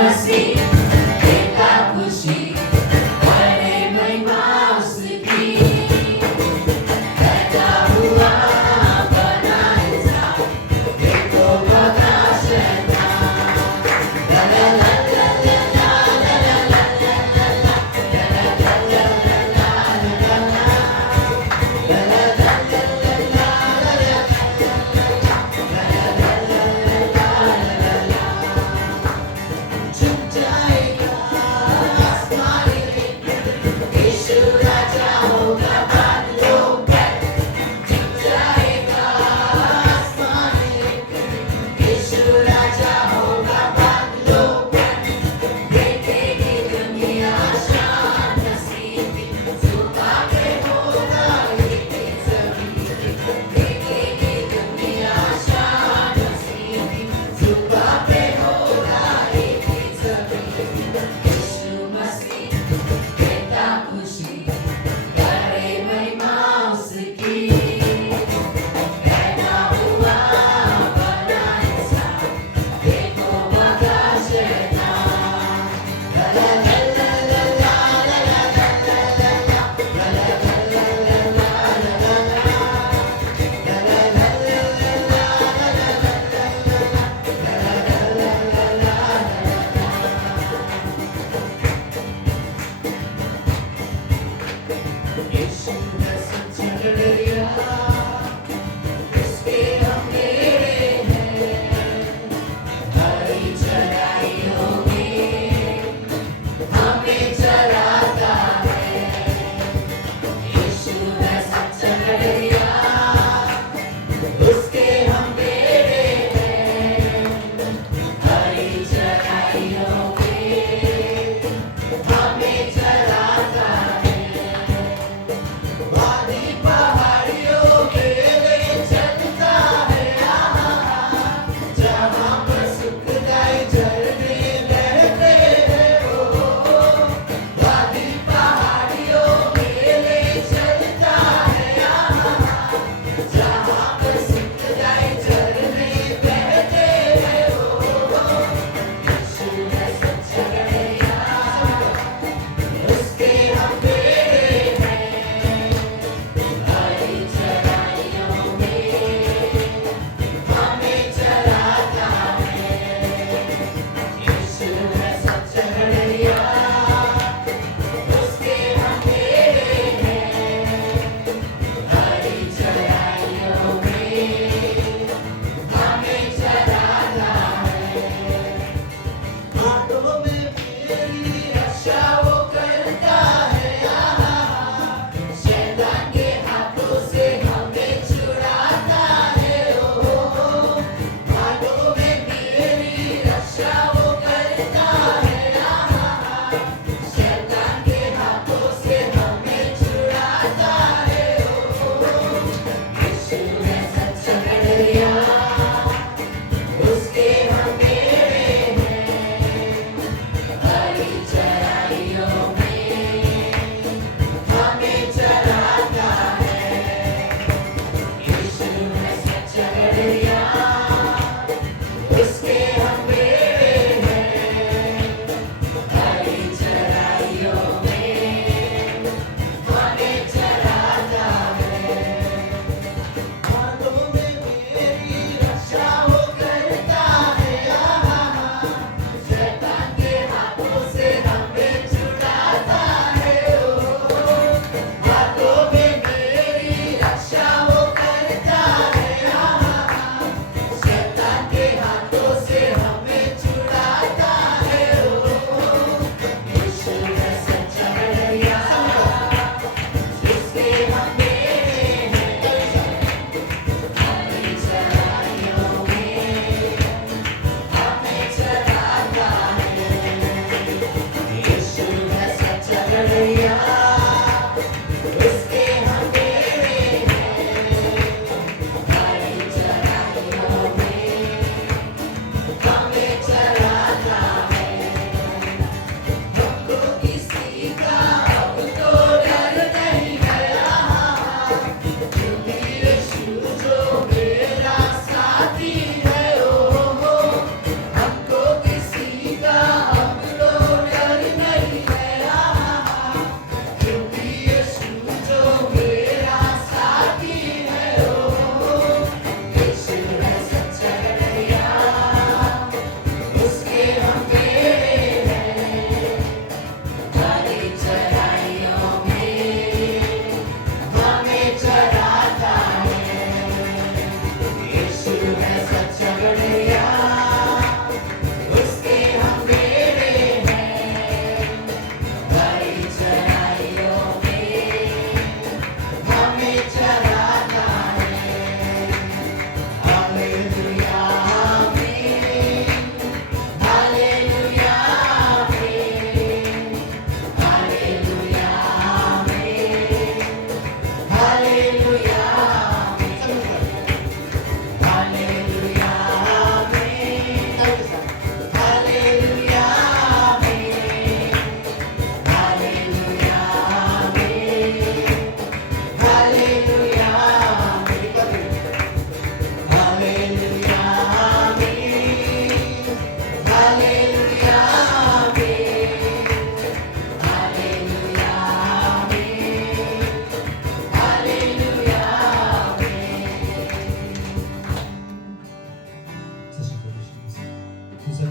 मसीह देता खुशी बड़े महिमा उसकी पैदा हुआ बना इंसान देखो भगा शैतान ला ला ला ला ला ला ला ला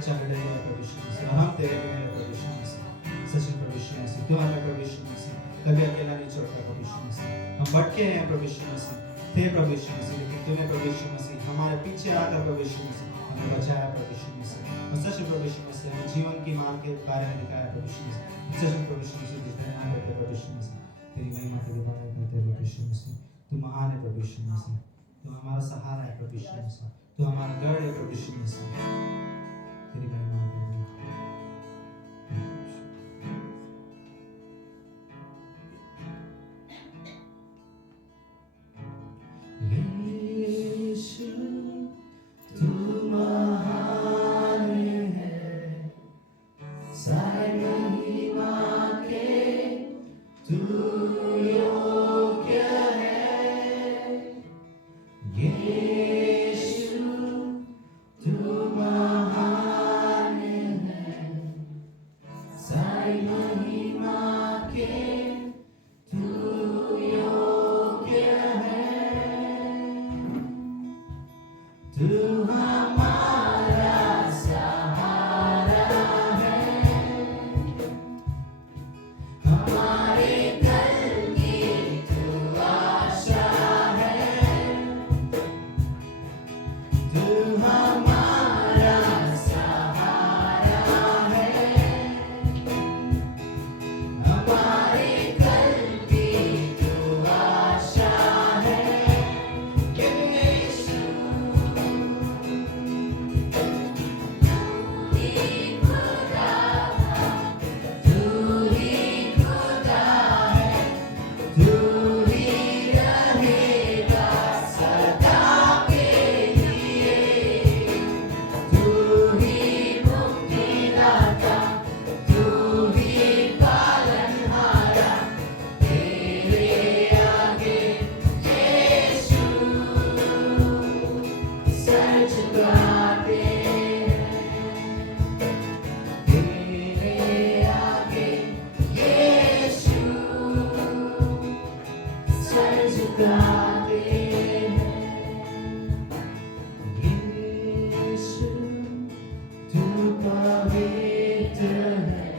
सच्चा हृदय है प्रभु यीशु मसीह, और हम तेरे में है प्रभु यीशु मसीह। सच्चे प्रभु यीशु मसीह, तू हमें प्रभु यीशु मसीह कभी अकेला नहीं छोड़ता प्रभु यीशु मसीह। हम भटके हैं प्रभु यीशु मसीह, थे प्रभु यीशु मसीह, लेकिन तूने प्रभु यीशु मसीह हमारे पीछे आकर प्रभु यीशु मसीह हमें बचाया प्रभु यीशु मसीह। और सच में प्रभु यीशु मसीह हमें जीवन की मार्ग के बारे में दिखाया प्रभु यीशु मसीह। सच में प्रभु यीशु मसीह जिस तरह यहाँ बैठे प्रभु यीशु मसीह तेरी महिमा तेरी बड़ाई करते हैं प्रभु यीशु मसीह। तू महान है प्रभु यीशु मसीह, तू हमारा सहारा है प्रभु यीशु मसीह, तू हमारा गढ़ है प्रभु यीशु मसीह। तेरी महिमा प्रभु। यीशु तू महान है, सारी महिमा के तू योग्य है। यीशु तू महान है, सारी महिमा के तू योग्य है। तू हमारा सहारा है, हमारे कल की तू आशा है। तू हमारा सहारा है, हमारे कल की तू आशा है। यीशु तू ही खुदा है, तू ही रहेगा सदा के लिए। तू ही मुक्तिदाता, तू ही पालनहारा, तेरे आगे यीशु सर झुकाते हैं। तेरे आगे यीशु सर झुकाते हैं। यीशु तू पवित्र है,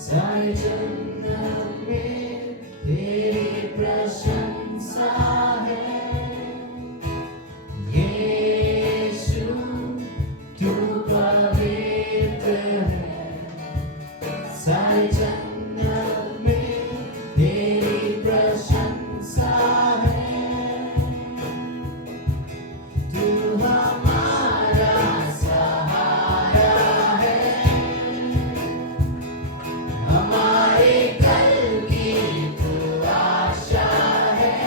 सारी जन्नत में तेरी प्रशंसा है। यीशु तू पवित्र है, सारी जन्नत में तेरी प्रशंसा है। तू हमारा सहारा है, हमारे कल की तू आशा है।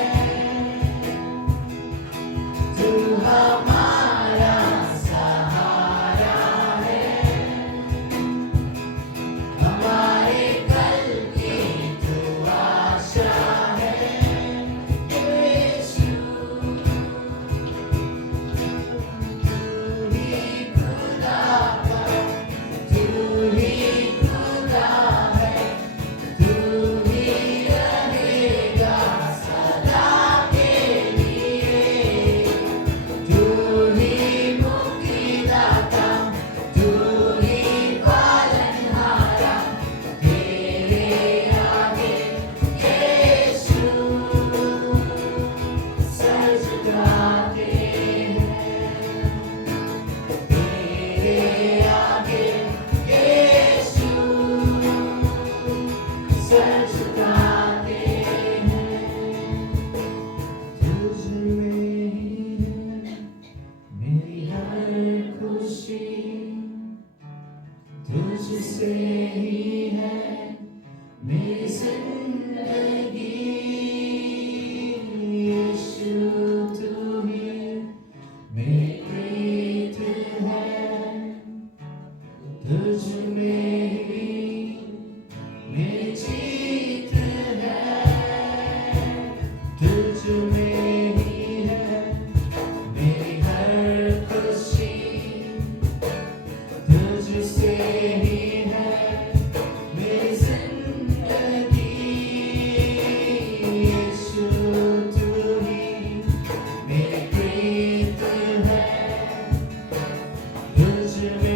तू हमारा सहारा है, हमारे कल की तू आशा है। यीशु तू ही खुदा है, तू ही खुदा है, तू ही रहेगा सदा के लिए। तू ही मुक्तिदाता, तू ही पालनहारा, तेरे आगे यीशु सर झुकाते हैं। तेरे आगे यीशु सर झुकाते हैं। तुझ में ही है मेरी हर खुशी, तुझसे ही है मेरी जिंदगी। यीशु तू ही मेरी प्रीत है, तुझ में ही मेरी जीत है। तुझ में ही है मेरी हर खुशी, तुझसे ही है मेरी जिंदगी। यीशु तू ही मेरी प्रीत है, तुझ में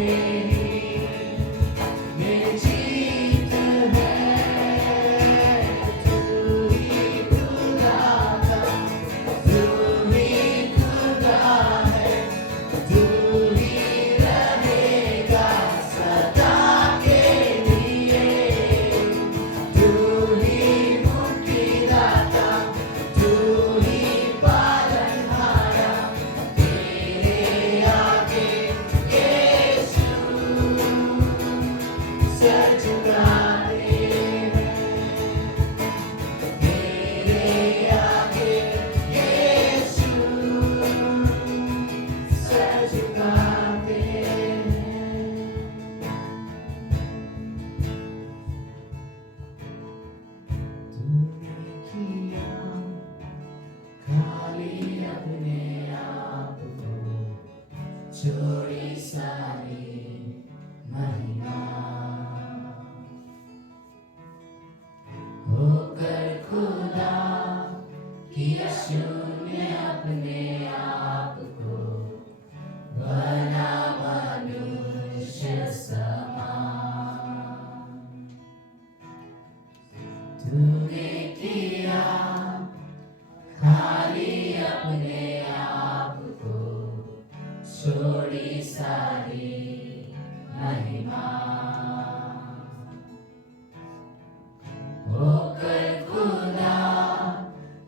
तूने किया खाली अपने आप को, छोड़ी सारी महिमा। होकर खुदा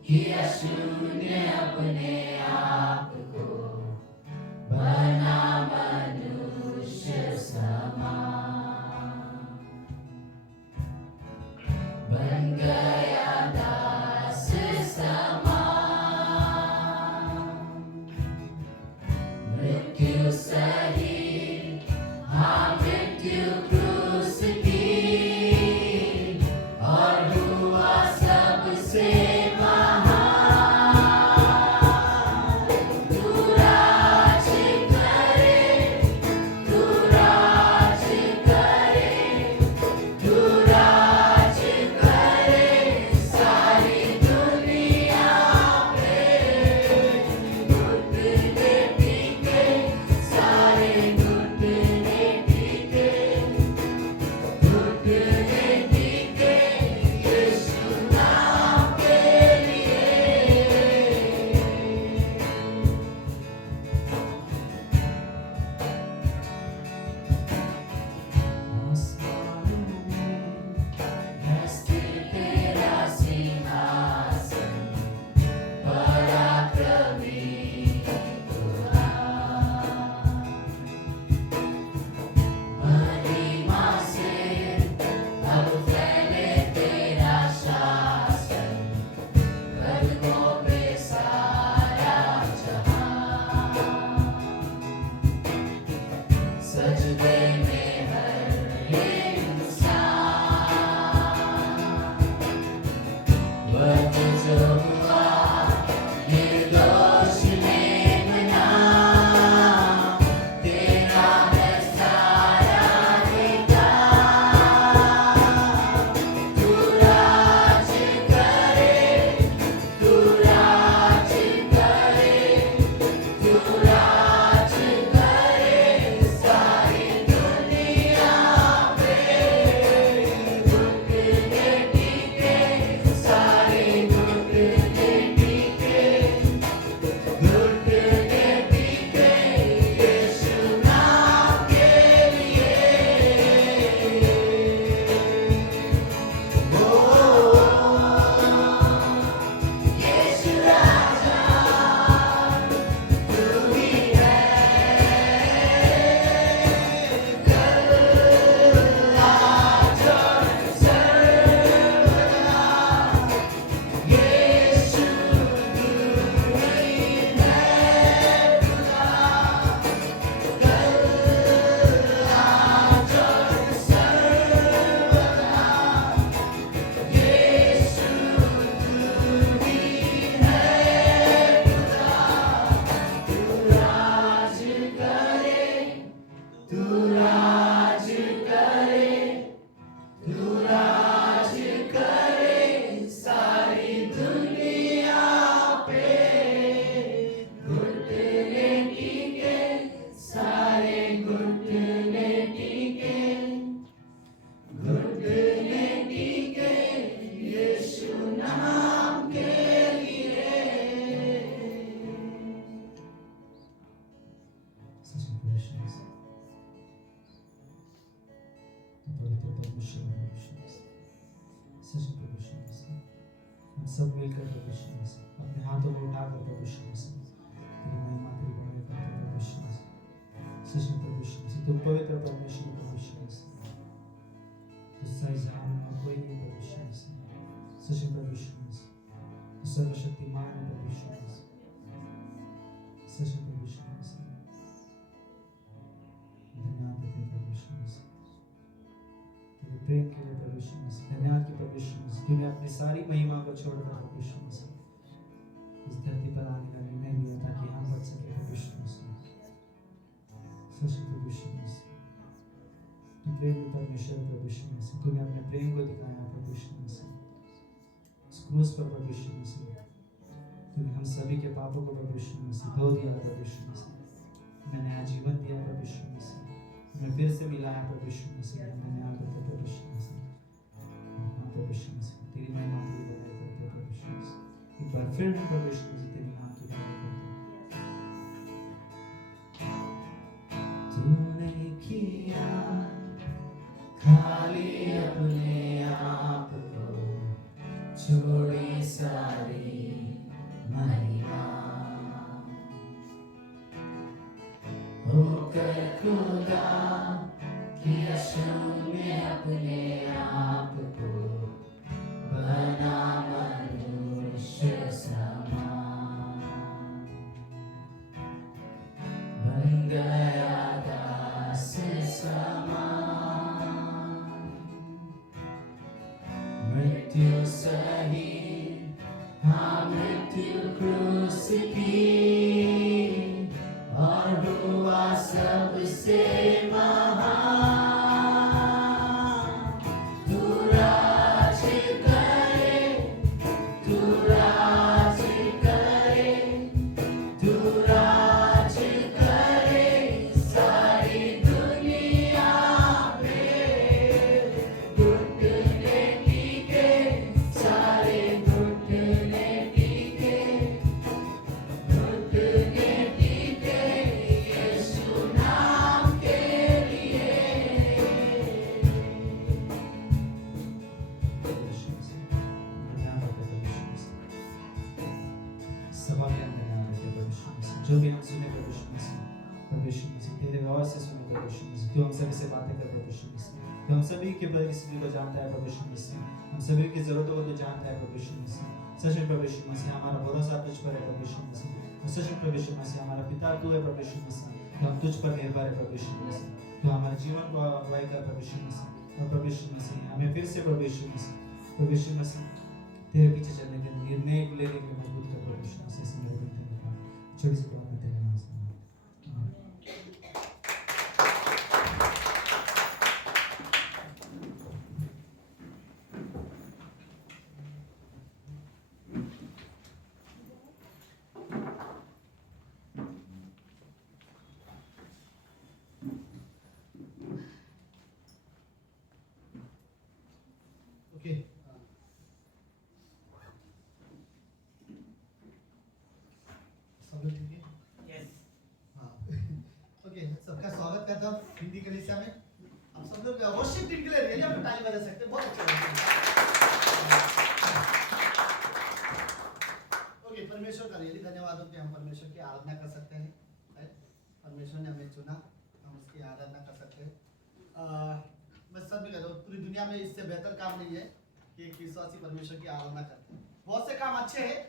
किया शून्य अपने आप को, बना मनुष्य समान, बन गया दास समान। मृत्यु सही, हाँ मृत्यु क्रूस की, और हुआ सबसे महान। तू राज करे, तू राज करे, तू राज करे सारी दुनिया पे। घुटने टीके, सारे घुटने टीके, घुटने टीके यीशु नाम के लिए। आसमानों में है स्थिर तेरा सिंहासन, पराक्रमी खुदा। महिमा से अब फैले तेरा शासन, कदमों पे सारा जहां। सजदे में हर इंसान, वक्त जो हुआ निर्दोष ने बना, तेरा है सारा अधिकार। तू राज करे, तू राज करे, तू राज करे सारी दुनिया पे। घुटने टीके, सारे घुटने टीके, घुटने टीके यीशु नाम के लिए। ओ यीशु राजा, तू ही है। कल आज और सर्वदा, यीशु तू ही है खुदा। कल आज और सर्वदा, यीशु तू ही है खुदा। तू राज करे, तू राज करे, तू राज करे सारी दुनिया पे। घुटने टीके, सारे घुटने टीके, घुटने टीके यीशु नाम के लिए। सच्चे परमेश्वर से, पवित्र परमेश्वर से, सच्चे परमेश्वर से, हम सब मिलकर परमेश्वर से अपने हाथों में उठाकर परमेश्वर से तेरी महिमा तेरी बड़ाई करते हैं परमेश्वर से। सच्चे परमेश्वर से, तू पवित्र परमेश्वर से, तू सजान और कोई नहीं परमेश्वर से। सच्चे परमेश्वर से, तू सर्वशक्तिमान है परमेश्वर से। सच्चे परमेश्वर से, धन्यवाद देते हैं परमेश्वर से, तेरे प्रेम के लिए परमेश्वर से। धन्यवाद की परमेश्वर से, तूने अपनी सारी महिमा को छोड़कर परमेश्वर से इस धरती पर आने का निर्णय लिया ताकि हम बच सके परमेश्वर से। सच्चे परमेश्वर से, तू प्रेम परमेश्वर परमेश्वर से, तूने अपने प्रेम को दिखाया परमेश्वर से। उस क्रूस पर परमेश्वर से तूने हम सभी के पापों को परमेश्वर से धो दिया परमेश्वर से। हमें नया जीवन दिया परमेश्वर से, हमें फिर से मिलाया परमेश्वर से। धन्यवाद परमेश्वर से, परमेश्वर से। तेरी महिमा तेरी बड़ाई करते हैं प्रभु यीशु मसीह। एक बार फिर हम प्रभु यीशु मसीह तेरे नाम की बड़ाई करते हैं। तूने किया खाली अपने आप को, छोड़ी सारी महिमा, होकर खुदा किया शून्य अपने आप को, बना मनुष्य समान, बन गया दास समान, मृत्यु सही, हाँ मृत्यु क्रूस की, और हुआ सबसे महान। तू राज करे, तू राज करे, तू राज करे सारी दुनिया पे, घुटने टिके सारे घुटने टिके, घुटने टिके यीशु नाम के लिए। सभा के अंदर नाम लेते प्रभु यीशु मसीह, जो भी हम सुने प्रभु यीशु मसीह, प्रभु यीशु मसीह तेरे आवाज से सुने प्रभु यीशु मसीह, तू हम सभी से बातें कर प्रभु यीशु मसीह, तू हम सभी के परिस्थिति को जानता है प्रभु यीशु मसीह, हम सभी की जरूरतों को तू जानता है प्रभु यीशु मसीह। सच में प्रभु यीशु मसीह हमारा भरोसा तुझ पर है प्रभु यीशु मसीह, और सच में प्रभु यीशु मसीह हमारा पिता तू है प्रभु यीशु मसीह, तो हम तुझ पर निर्भर है प्रभु यीशु मसीह, तो हमारे जीवन को अगुवाई कर प्रभु यीशु मसीह। और प्रभु यीशु मसीह हमें फिर से प्रभु यीशु मसीह, प्रभु यीशु मसीह तेरे पीछे चलने के निर्णय लेने के लिए मजबूत कर प्रभु यीशु मसीह से मेरे विनती है। छोटी सी दुआ में तेरे नाम से आमीन। ओके सब लोग ठीक है? हाँ ओके सबका स्वागत करता हूँ हिंदी कलीसिया में। आप सब लोग वर्शिप टीम के लिए रियली आप ताली बजा सकते हैं, बहुत अच्छा लगा। ओके परमेश्वर का रियली धन्यवाद हो कि हम परमेश्वर की आराधना कर सकते हैं, राइट? परमेश्वर ने हमें चुना, हम उसकी आराधना कर सकते हैं। मैं सब भी कहता हूँ पूरी दुनिया में इससे बेहतर काम नहीं है कि एक विश्वासी परमेश्वर की आराधना करते हैं। बहुत से काम अच्छे हैं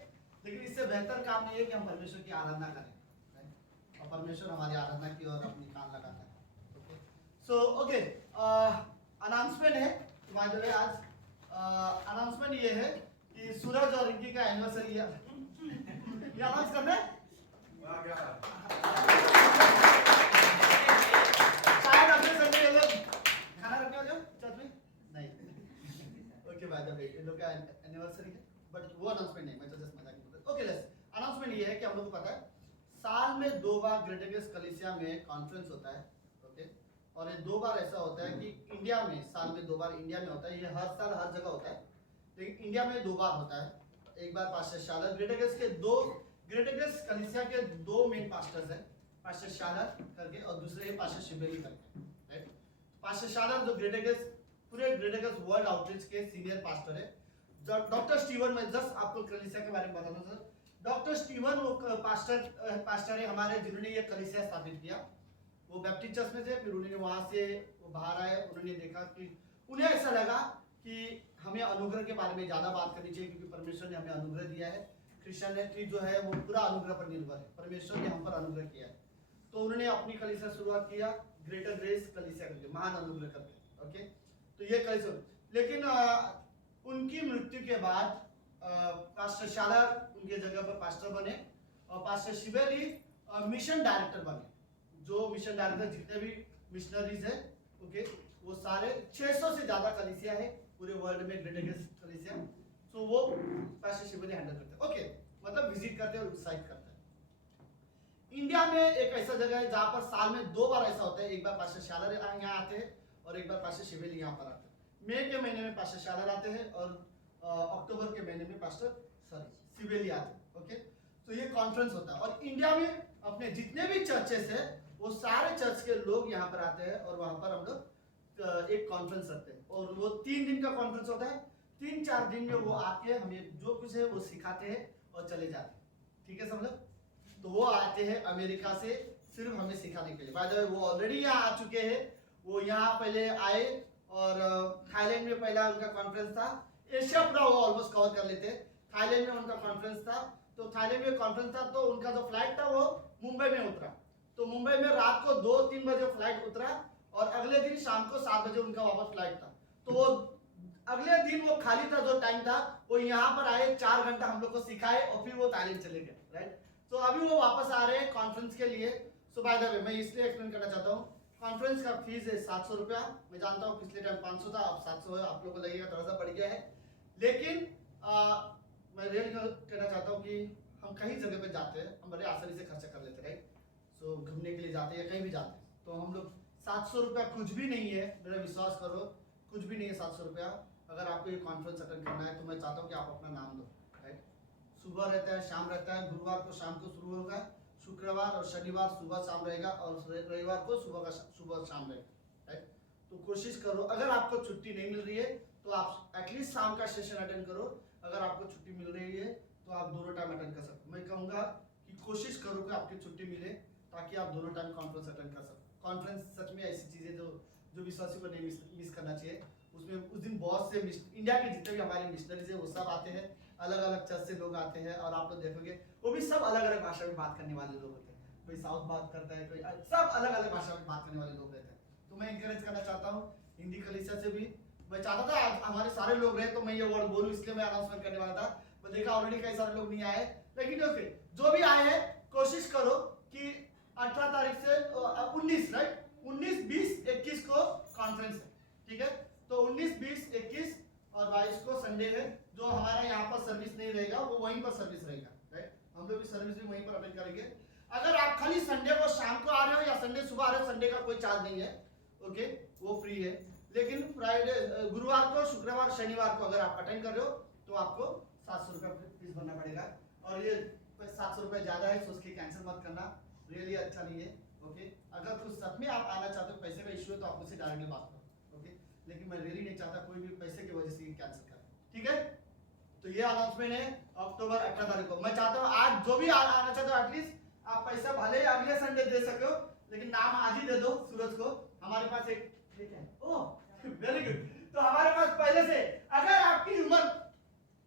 लेकिन इससे बेहतर काम नहीं है कि हम परमेश्वर की आराधना करें, right? और परमेश्वर हमारी आराधना की ओर अपनी कान लगाता है। ओके सो ओके अनाउंसमेंट है तुम्हारे लिए आज। अनाउंसमेंट ये है कि सूरज और रिंकी का एनिवर्सरी है। ये अनाउंस करना है? शायद अगले संडे ये लोग खाना रखने वाले हो चर्च में? नहीं ओके बाय द वे ये लोग का एनिवर्सरी है बट वो अनाउंसमेंट नहीं, मैं तो जस्ट मजाक कर। ओके लेट्स अनाउंसमेंट ये है कि हम लोग को पता है साल में 2 बार ग्रेटर गेस्ट कलीसिया में कॉन्फ्रेंस होता है, ओके? और ये 2 बार ऐसा होता है कि इंडिया में साल में 2 बार इंडिया में होता है। ये हर साल हर जगह होता है लेकिन इंडिया में 2 बार होता है। एक बार पास्टर शालर ग्रेटर गेस्ट के 2 ग्रेटर गेस्ट कलीसिया के 2 मेन पास्टर्स हैं, पास्टर शालर करके और दूसरे है पास्टर शिबेली करके, राइट? पास्टर शालर जो ग्रेटर गेस्ट पूरे ग्रेटर गेस्ट वर्ल्ड आउटरीच के सीनियर पास्टर है। डॉक्टर स्टीवन, मैं जस्ट आपको कलीसिया के बारे में बता दूं सर। डॉक्टर स्टीवन वो पास्टर है हमारे जिन्होंने ये कलीसिया स्थापित किया। वो बैप्टिस्ट चर्च में थे, फिर उन्होंने वहाँ से वो बाहर आए। उन्होंने देखा कि उन्हें ऐसा लगा कि हमें अनुग्रह के बारे में ज़्यादा बात करनी चाहिए क्योंकि परमेश्वर ने हमें अनुग्रह दिया है। क्रिश्चियनिटी जो है वो पूरा अनुग्रह पर निर्भर है, परमेश्वर ने हम पर अनुग्रह किया है। तो उन्होंने अपनी कलीसिया शुरुआत किया ग्रेटर ग्रेस कलीसिया करके, महान अनुग्रह करके, ओके? तो ये कलीसिया, लेकिन उनकी मृत्यु के बाद पास्टर शालर उनके जगह पर पास्टर बने और पास्टर शिबेली मिशन डायरेक्टर बने। जो मिशन डायरेक्टर जितने भी मिशनरीज है, ओके, वो सारे 600 से ज़्यादा कलीसिया है पूरे वर्ल्ड में ग्रेटर गेस्ट कलीसिया। तो वो पास्टर शिबेली हैंडल करते हैं, ओके? मतलब विजिट करते हैं और उत्साहित करते हैं। इंडिया में एक ऐसा जगह है जहाँ पर साल में 2 बार ऐसा होता है। एक बार पास्टर शालर यहाँ आते हैं और एक बार पास्टर शिबेली यहाँ पर आते हैं। मई के महीने में पास्टर शालर आते हैं और अक्टूबर के महीने में पास्टर सिवेली आते। ओके, तो ये कॉन्फ्रेंस होता है और इंडिया में अपने जितने भी चर्चेस है वो सारे चर्च के लोग यहाँ पर आते हैं और वहां पर हम लोग एक कॉन्फ्रेंस रखते हैं और वो 3 दिन का कॉन्फ्रेंस होता है। 3-4 दिन में वो आके हमें जो कुछ है वो सिखाते हैं और चले जाते हैं। ठीक है सब लोग? तो वो आते हैं अमेरिका से सिर्फ हमें सिखाने के लिए। बाय द वे वो ऑलरेडी यहाँ आ चुके हैं। वो यहाँ पहले आए और थाईलैंड में पहला उनका कॉन्फ्रेंस था। एशिया पूरा वो ऑलमोस्ट कवर कर लेते। थाईलैंड में उनका कॉन्फ्रेंस था। तो थाईलैंड में कॉन्फ्रेंस था तो उनका जो फ्लाइट था वो मुंबई में उतरा। तो मुंबई में रात को 2-3 बजे फ्लाइट उतरा और अगले दिन शाम को 7 बजे उनका वापस फ्लाइट था। तो वो अगले दिन वो खाली था, जो टाइम था वो यहाँ पर आए, 4 घंटा हम लोग को सिखाए और फिर वो थाईलैंड चले गए। राइट, तो अभी वो वापस आ रहे हैं कॉन्फ्रेंस के लिए। सो बाय द वे मैं इसलिए एक्सप्लेन करना चाहता हूँ, कॉन्फ्रेंस का फीस है 700 रुपया। मैं जानता हूँ पिछले टाइम 500 था, अब 700 है। आप लोगों को लगेगा थोड़ा सा बढ़ गया है, लेकिन मैं रियल कहना चाहता हूँ कि हम कहीं जगह पे जाते हैं, हम बड़े आसानी से खर्चा कर लेते हैं। राइट, सो घूमने के लिए जाते हैं, कहीं भी जाते हैं, तो हम लोग 700 रुपया कुछ भी नहीं है। मेरा विश्वास करो, कुछ भी नहीं है 700 रुपया। अगर आपको ये कॉन्फ्रेंस अटेंड करना है तो मैं चाहता हूँ कि आप अपना नाम दो। राइट, सुबह रहता है, शाम रहता है। गुरुवार को शाम को शुरू होगा, शुक्रवार और शनिवार सुबह शाम रहेगा और रविवार को सुबह शाम रहेगा। राइट, तो कोशिश करो, अगर आपको छुट्टी नहीं मिल रही है तो आप एटलीस्ट शाम का सेशन अटेंड करो। अगर आपको छुट्टी मिल रही है तो आप दोनों टाइम अटेंड कर सकते हो। मैं कहूँगा कि कोशिश करो कि आपकी छुट्टी मिले ताकि आप दोनों टाइम कॉन्फ्रेंस अटेंड कर सको। कॉन्फ्रेंस सच में ऐसी चीज़ है जो विश्वासी को नहीं मिस करना चाहिए। उसमें उस दिन बहुत से इंडिया के जितने भी हमारे मिशनरीज है वो सब आते हैं, अलग अलग चर्च से लोग आते हैं और आप लोग देखोगे वो भी सब अलग अलग भाषा में बात करने वाले लोग होते हैं। कोई साउथ बात करता है, कोई सब अलग अलग भाषा में बात करने वाले लोग रहते हैं। तो मैं इंकरेज करना चाहता हूँ हिंदी कलीसिया से भी। मैं चाहता था आज हमारे सारे लोग रहे तो मैं ये वर्ड बोलूँ, इसलिए मैं अनाउंसमेंट करने वाला था। मैं देखा ऑलरेडी कई सारे लोग नहीं आए, लेकिन ओके, जो भी आए हैं कोशिश करो कि 18 तारीख से 19 राइट 19, 20, 21 को कॉन्फ्रेंस है। ठीक है, तो 19, 20, 21 और 22 को संडे है। जो हमारा यहाँ पर सर्विस नहीं रहेगा वो वहीं पर सर्विस रहेगा। राइट, हम लोग भी सर्विस भी वहीं पर अटेंड करेंगे। अगर आप खाली संडे को शाम को आ रहे हो या संडे सुबह आ रहे हो, संडे का कोई चार्ज नहीं है। ओके, वो फ्री है। लेकिन फ्राइडे, गुरुवार को, शुक्रवार, शनिवार को अगर आप अटेंड कर रहे हो तो आपको 700 रुपया फीस भरना पड़ेगा। और ये 700 रुपये ज़्यादा है, सोच के कैंसिल मत करना, रियली अच्छा नहीं है। ओके, अगर कुछ सच में आप आना चाहते हो, पैसे का इशू है तो आप मुझसे डायरेक्टली बात करो। ओके, लेकिन मैं रियली नहीं चाहता कोई भी पैसे की वजह से कैंसिल करे। ठीक है, तो ये अनाउंसमेंट है अक्टूबर 18 तारीख को। मैं चाहता हूँ आज जो भी आना चाहते हो एटलीस्ट आप पैसा भले ही अगले संडे दे सको, लेकिन नाम आज ही दे दो सूरज को। हमारे पास एक वेरी गुड। तो हमारे पास पहले से अगर आपकी उम्र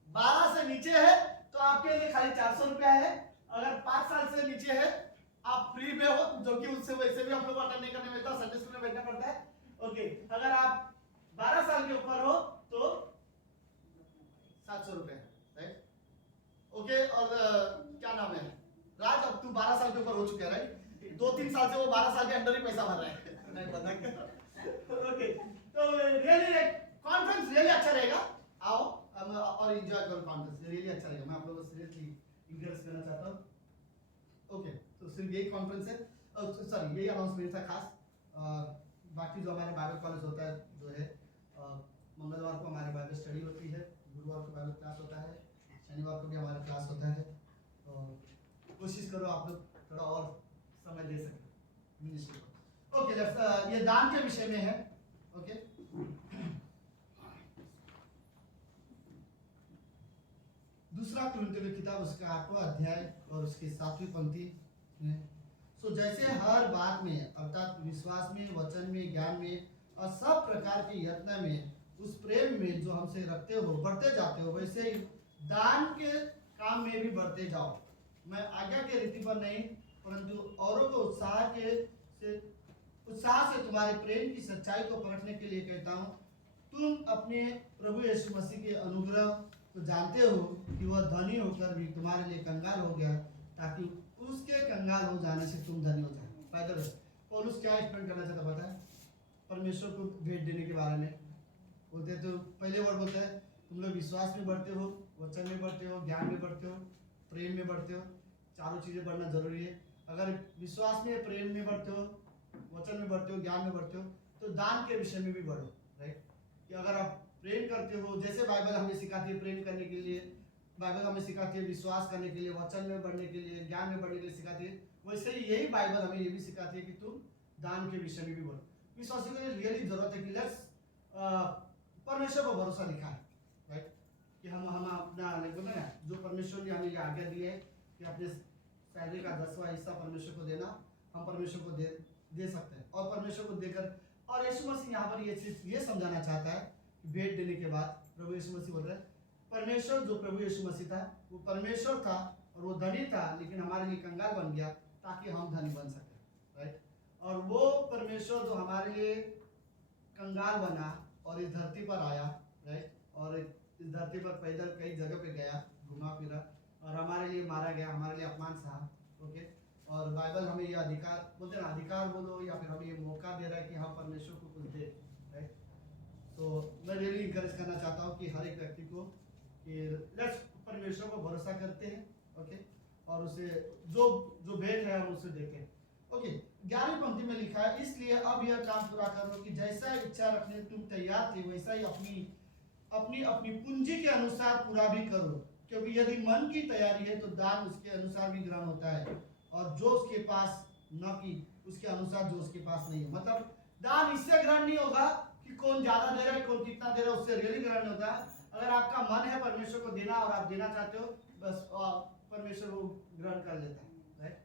12 से नीचे है तो आपके लिए खाली 400 रुपया है। अगर 5 साल से नीचे है आप फ्री में हो, जो कि उससे वैसे भी हम लोग अटेंड नहीं करने मिलता, संडे स्कूल में बैठना पड़ता है। ओके, अगर आप 12 साल के ऊपर हो तो 700 रुपये है। राइट, ओके, और क्या नाम है राज, अब तू 12 साल के ऊपर हो चुका है। राइट, 2-3 साल से वो 12 साल के अंदर ही पैसा भर रहा है। नहीं पता। ओके, तो रियली कॉन्फ्रेंस रियली अच्छा रहेगा। आओ और एंजॉय करो कॉन्फ्रेंस, रियली अच्छा रहेगा। मैं आप लोगों को सीरियसली इंकरेज करना चाहता हूँ। ओके, तो सिर्फ यही कॉन्फ्रेंस है, सॉरी यही अनाउंसमेंट था खास। बाकी जो हमारे बाइबल कॉलेज होता है जो है, मंगलवार को हमारे बाइबल स्टडी होती है, गुरुवार को बाइबल क्लास होता है, शनिवार को भी हमारा क्लास होता है। और कोशिश करो आप लोग थोड़ा और समय दे सकें मिनिस्ट्री को। ओके, ये दान के विषय में है। ओके, दूसरा कुरिन्थियों की किताब उसका 8वां अध्याय और उसकी 7वीं पंक्ति है। सो जैसे हर बात में अर्थात विश्वास में, वचन में, ज्ञान में और सब प्रकार के यत्न में उस प्रेम में जो हमसे रखते हो बढ़ते जाते हो, वैसे ही दान के काम में भी बढ़ते जाओ। मैं आज्ञा के रीति पर नहीं परंतु औरों को उत्साह से तुम्हारे प्रेम की सच्चाई को परखने के लिए कहता हूँ। तुम अपने प्रभु यीशु मसीह के अनुग्रह को जानते हो कि वह धनी होकर भी तुम्हारे लिए कंगाल हो गया, ताकि उसके कंगाल हो जाने से तुम धनी हो जाए। पौलुस क्या एक्सप्लेन करना चाहता पता है? परमेश्वर को भेंट देने के बारे में बोलते हैं। तो पहले वर्ड बोलता है तुम लोग विश्वास में बढ़ते हो, वचन में बढ़ते हो, ज्ञान में बढ़ते हो, प्रेम में बढ़ते हो। चारों चीज़ें बढ़ना जरूरी है। अगर विश्वास में, प्रेम में बढ़ते हो, वचन में बढ़ते हो, ज्ञान में बढ़ते हो, तो दान के विषय में भी बढ़ो। राइट, कि अगर आप प्रेम करते हो, जैसे बाइबल हमें सिखाती है प्रेम करने के लिए, बाइबल हमें सिखाती है विश्वास करने के लिए, वचन में बढ़ने के लिए, ज्ञान में बढ़ने के लिए सिखाती है, वैसे ही यही बाइबल हमें ये भी सिखाती है कि तुम दान के विषय में भी बोलो। विश्वासी को रियली जरूरत है कि लेट्स परमेश्वर पर भरोसा दिखाए, राइट, कि हम अपना बोलते हैं जो परमेश्वर ने हमें ये आज्ञा दी है कि अपने सैलरी का 10वां हिस्सा परमेश्वर को देना, हम परमेश्वर को दे सकते हैं और परमेश्वर को देकर, और यीशु मसीह यहाँ पर ये चीज ये समझाना चाहता है कि भेंट देने के बाद प्रभु यीशु मसीह बोल रहे हैं परमेश्वर, जो प्रभु यीशु मसीह था वो परमेश्वर था और वो धनी था, लेकिन हमारे लिए कंगाल बन गया ताकि हम धनी बन सके, राइट। और वो परमेश्वर जो हमारे लिए कंगाल बना और इस धरती पर आया, राइट, और इस धरती पर पैदल कई जगह पे गया, घुमा फिरा और हमारे लिए मारा गया, हमारे लिए अपमान सहा, ओके। और बाइबल हमें ये अधिकार बोलते हैं ना, अधिकार बोलो या फिर हमें ये मौका दे रहा है कि हम परमेश्वर को कुछ दे, राइट। तो मैं रियली इंकरेज करना चाहता हूँ कि हर एक व्यक्ति को कि लेट्स परमेश्वर को भरोसा करते हैं, ओके, और उसे जो भेंट है हम उसे देते हैं, ओके। 11वीं पंक्ति में लिखा है इसलिए अब यह काम पूरा करो कि जैसा इच्छा रखने तुम तैयार थे वैसा ही अपनी अपनी पूंजी के अनुसार पूरा भी करो, क्योंकि यदि मन की तैयारी है तो दान उसके अनुसार भी ग्रहण होता है, और जो उसके पास न की उसके अनुसार जो उसके पास नहीं है। मतलब दान इससे ग्रहण नहीं होगा कि कौन ज्यादा दे रहा है कौन कितना दे रहा है, उससे रियली ग्रहण होता है अगर आपका मन है परमेश्वर को देना और आप देना चाहते हो, बस परमेश्वर वो ग्रहण कर लेता है, राइट।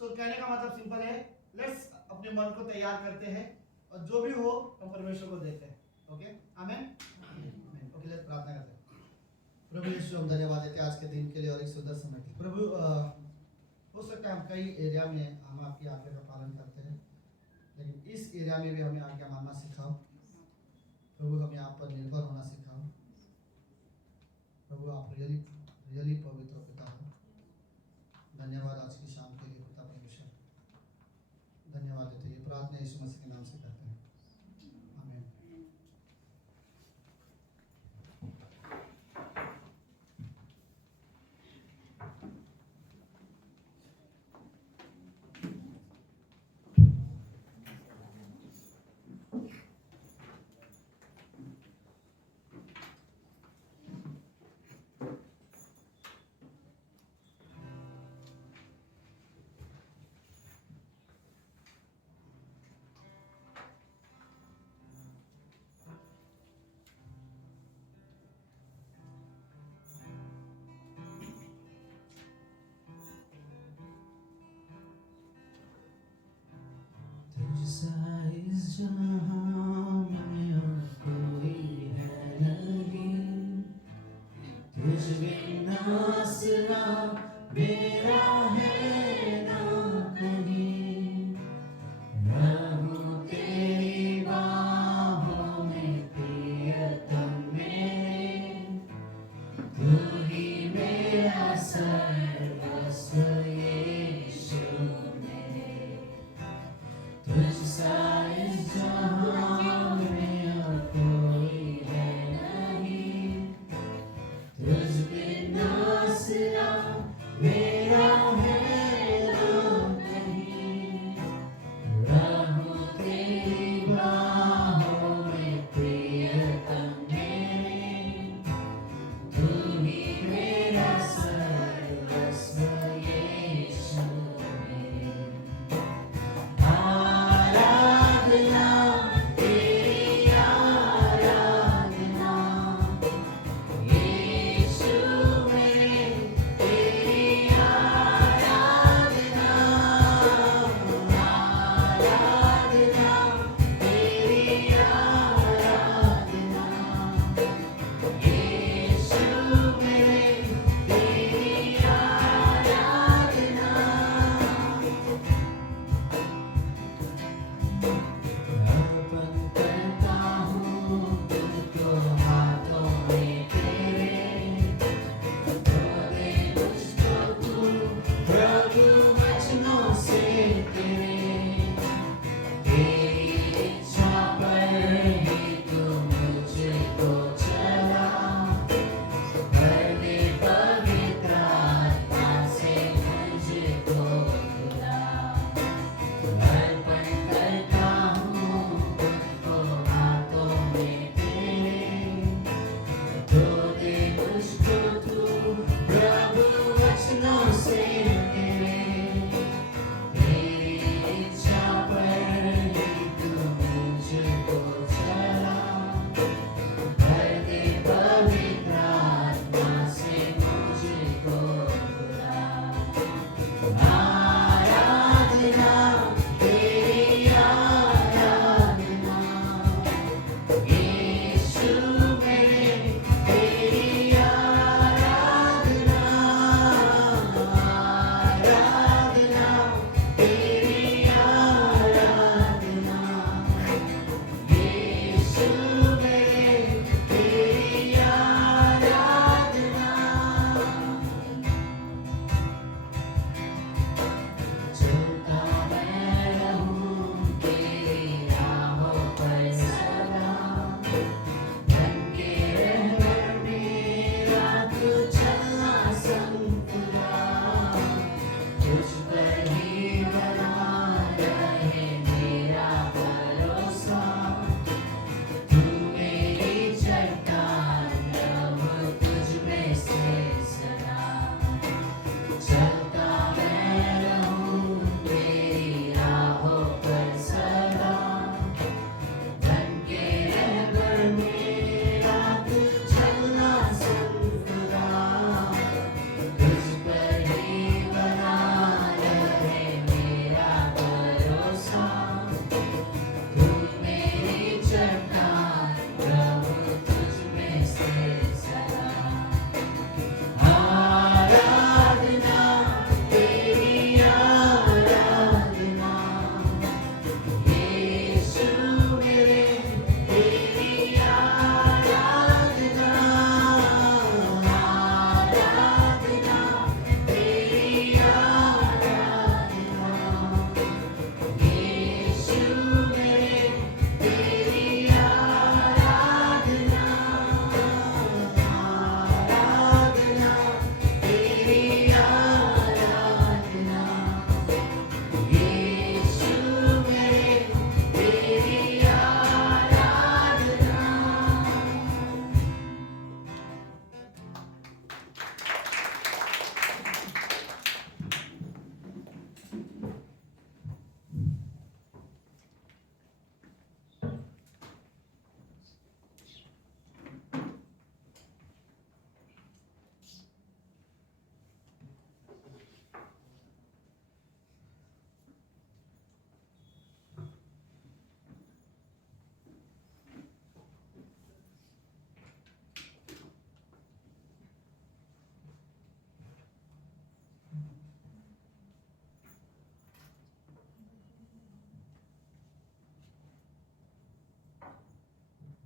सो कहने का मतलब सिंपल है, लेट्स अपने मन को तैयार करते हैं और जो भी हो हम परमेश्वर को देते हैं, ओके, आमेन। ओके, लेट्स प्रार्थना करते हैं। प्रभु यीशु हम धन्यवाद देते हैं आज के दिन के लिए और एक सुंदर समय के लिए। प्रभु हो सकता है हम कई एरिया में हम आपकी आज्ञा का पालन करते हैं, लेकिन इस एरिया में भी हमें आज्ञा मानना सिखाओ प्रभु, हमें आप पर निर्भर होना सिखाओ प्रभु। आप रियली पवित्र पिता हो। धन्यवाद आज की शाम के लिए पिता परमेश्वर, धन्यवाद देते हैं। ये प्रार्थना यीशु मसीह के नाम से करते हैं, आमीन।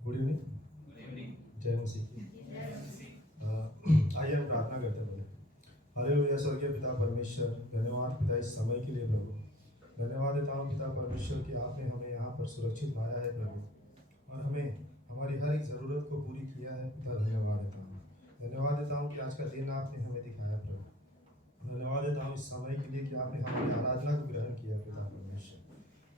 गुड इवनिंग, जय मसीह की। आइए हम प्रार्थना करते हैं। हालेलुया। स्वर्गीय पिता परमेश्वर, धन्यवाद पिता इस समय के लिए प्रभु। धन्यवाद देता हूँ पिता परमेश्वर कि आपने हमें यहाँ पर सुरक्षित लाया है प्रभु, और हमें हमारी हर एक ज़रूरत को पूरी किया है पिता। धन्यवाद देता हूँ। धन्यवाद देता हूँ कि आज का दिन आपने हमें दिखाया प्रभु। धन्यवाद देता हूँ इस समय के लिए कि आपने हमारी आराधना को ग्रहण किया पिता परमेश्वर,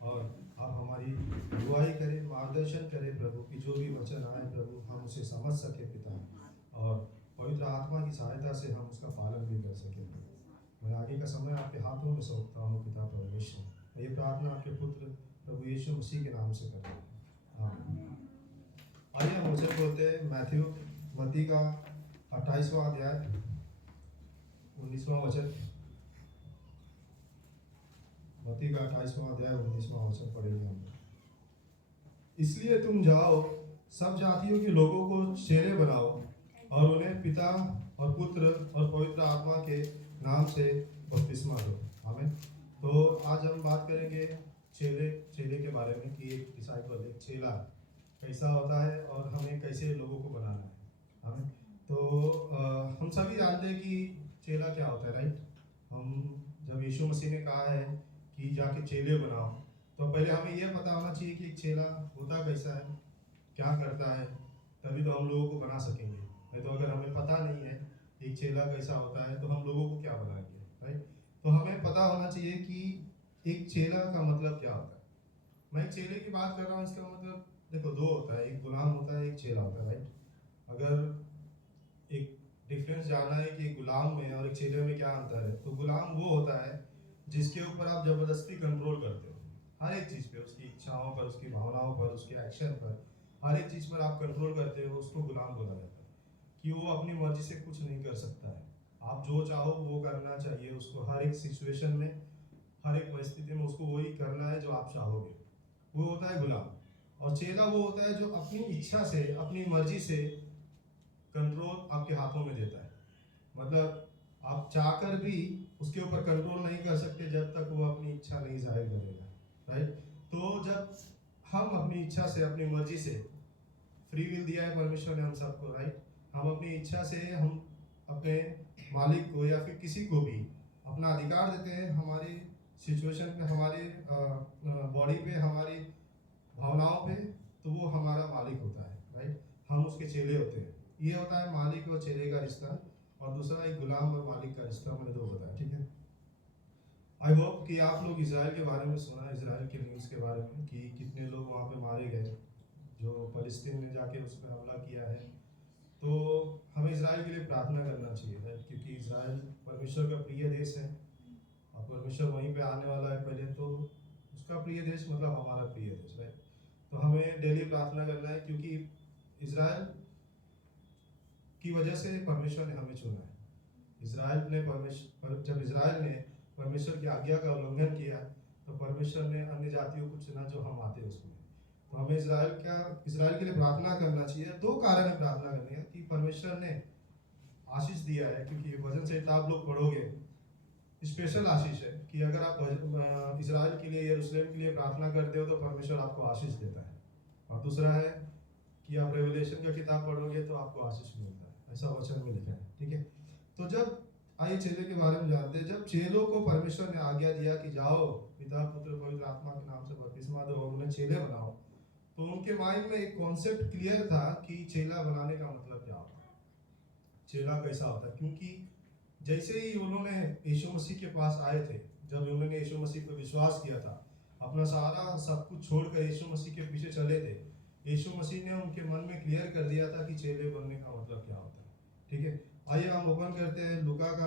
और आप हमारी अगुवाई करें, मार्गदर्शन करें प्रभु, कि जो भी वचन आए प्रभु हम उसे समझ सके पिता, और पवित्र आत्मा की सहायता से हम उसका पालन भी कर सकें प्रभु। मैं आगे का समय आपके हाथों में सौंपता हूँ पिता परमेश्वर। ये प्रार्थना आपके पुत्र प्रभु यीशु मसीह के नाम से करते हैं, आमीन। आइए हम वचन बोलते हैं मैथ्यू मत्ती का 28वां अध्याय 19वां वचन। मत्ती का 28वां अध्याय 19वां वचन पढ़ेंगे हम। इसलिए तुम जाओ, सब जातियों के लोगों को चेले बनाओ, और उन्हें पिता और पुत्र और पवित्र आत्मा के नाम से बपतिस्मा दो। आमीन। तो आज हम बात करेंगे चेले के बारे में, कि एक डिसाइपल, एक चेला कैसा होता है और हमें कैसे लोगों को बनाना है। आमीन। तो हम सभी जानते हैं कि चेला क्या होता है, राइट। हम जब यीशु मसीह ने कहा है कि जाके चेले बनाओ, तो पहले हमें यह पता होना चाहिए कि एक चेला होता कैसा है, क्या करता है, तभी तो हम लोगों को बना सकेंगे। नहीं तो अगर हमें पता नहीं है एक चेला कैसा होता है तो हम लोगों को क्या बनाएंगे, राइट। तो हमें पता होना चाहिए कि एक चेला का मतलब क्या होता है। मैं एक चेले की बात कर रहा हूँ, इसका मतलब देखो दो होता है, एक गुलाम होता है, एक चेला होता है, राइट। अगर एक डिफरेंस जानना है कि गुलाम में और एक चेले में क्या अंतर है, तो गुलाम वो होता है जिसके ऊपर आप ज़बरदस्ती कंट्रोल करते हो, हर एक चीज़ पे, उसकी इच्छाओं पर, उसकी भावनाओं पर, उसके एक्शन पर, हर एक चीज़ पर आप कंट्रोल करते हो, उसको गुलाम बोला जाता है। कि वो अपनी मर्जी से कुछ नहीं कर सकता है, आप जो चाहो वो करना चाहिए उसको, हर एक सिचुएशन में, हर एक परिस्थिति में उसको वही करना है जो आप चाहोगे, वो होता है गुलाम। और चेला वो होता है जो अपनी इच्छा से, अपनी मर्जी से कंट्रोल आपके हाथों में देता है। मतलब आप चाहकर भी उसके ऊपर कंट्रोल नहीं कर सकते जब तक वो अपनी इच्छा नहीं जाहिर करेगा, राइट। तो जब हम अपनी इच्छा से, अपनी मर्जी से, फ्री विल दिया है परमेश्वर ने हम सबको, राइट, हम अपनी इच्छा से हम अपने मालिक को या फिर किसी को भी अपना अधिकार देते हैं हमारी सिचुएशन पे, हमारी बॉडी पे, हमारी भावनाओं पे, तो वो हमारा मालिक होता है, राइट। हम उसके चेले होते हैं। ये होता है मालिक और चेले का रिश्ता, और दूसरा एक गुलाम और मालिक का रिश्ता, मैंने दो बताया, ठीक है। आई होप कि आप लोग इजराइल के बारे में सुना है, इजराइल के न्यूज़ के बारे में, कि कितने लोग वहाँ पे मारे गए, जो फलस्तीन में जाके उस पर हमला किया है। तो हमें इजराइल के लिए प्रार्थना करना चाहिए, राइट, क्योंकि इजराइल परमेश्वर का प्रिय देश है, और परमेश्वर वहीं पे आने वाला है पहले, तो उसका प्रिय देश मतलब हमारा प्रिय देश, राइट। तो हमें डेली प्रार्थना करना है, क्योंकि इजराइल की वजह से परमेश्वर ने हमें चुना है। जब इजराइल ने परमेश्वर की आज्ञा का उल्लंघन किया, तो परमेश्वर ने अन्य जातियों को चुना जो हम आते उसमें। तो हमें इजराइल के लिए प्रार्थना करना चाहिए। दो कारण है प्रार्थना करने का, कि परमेश्वर ने आशीष दिया है, क्योंकि वचन संहिता आप लोग पढ़ोगे, स्पेशल आशीष है कि अगर आप इजराइल के लिए, यरूशलेम के लिए प्रार्थना करते हो तो परमेश्वर आपको आशीष देता है। और दूसरा है कि आप रेवलेशन का किताब पढ़ोगे तो आपको आशीष मिलता है, ऐसा वचन में लिखा है, ठीक है। तो जब आइए चेले के बारे में जानते हैं। जब चेलों को परमेश्वर ने आज्ञा दिया कि जाओ, पिता पुत्र पवित्र आत्मा के नाम से बपतिस्मा दो और उन्हें चेले बनाओ, तो उनके माइंड में एक कॉन्सेप्ट क्लियर था कि चेला बनाने का मतलब क्या होता है, चेला कैसा होता है। क्योंकि जैसे ही उन्होंने यीशु मसीह के पास आए थे, जब उन्होंने यीशु मसीह पर विश्वास किया था, अपना सारा सब कुछ छोड़कर यीशु मसीह के पीछे चले थे, यीशु मसीह ने उनके मन में क्लियर कर दिया था कि चेले बनने का मतलब क्या होता है, ठीक है। आइए हम ओपन करते हैं लूका का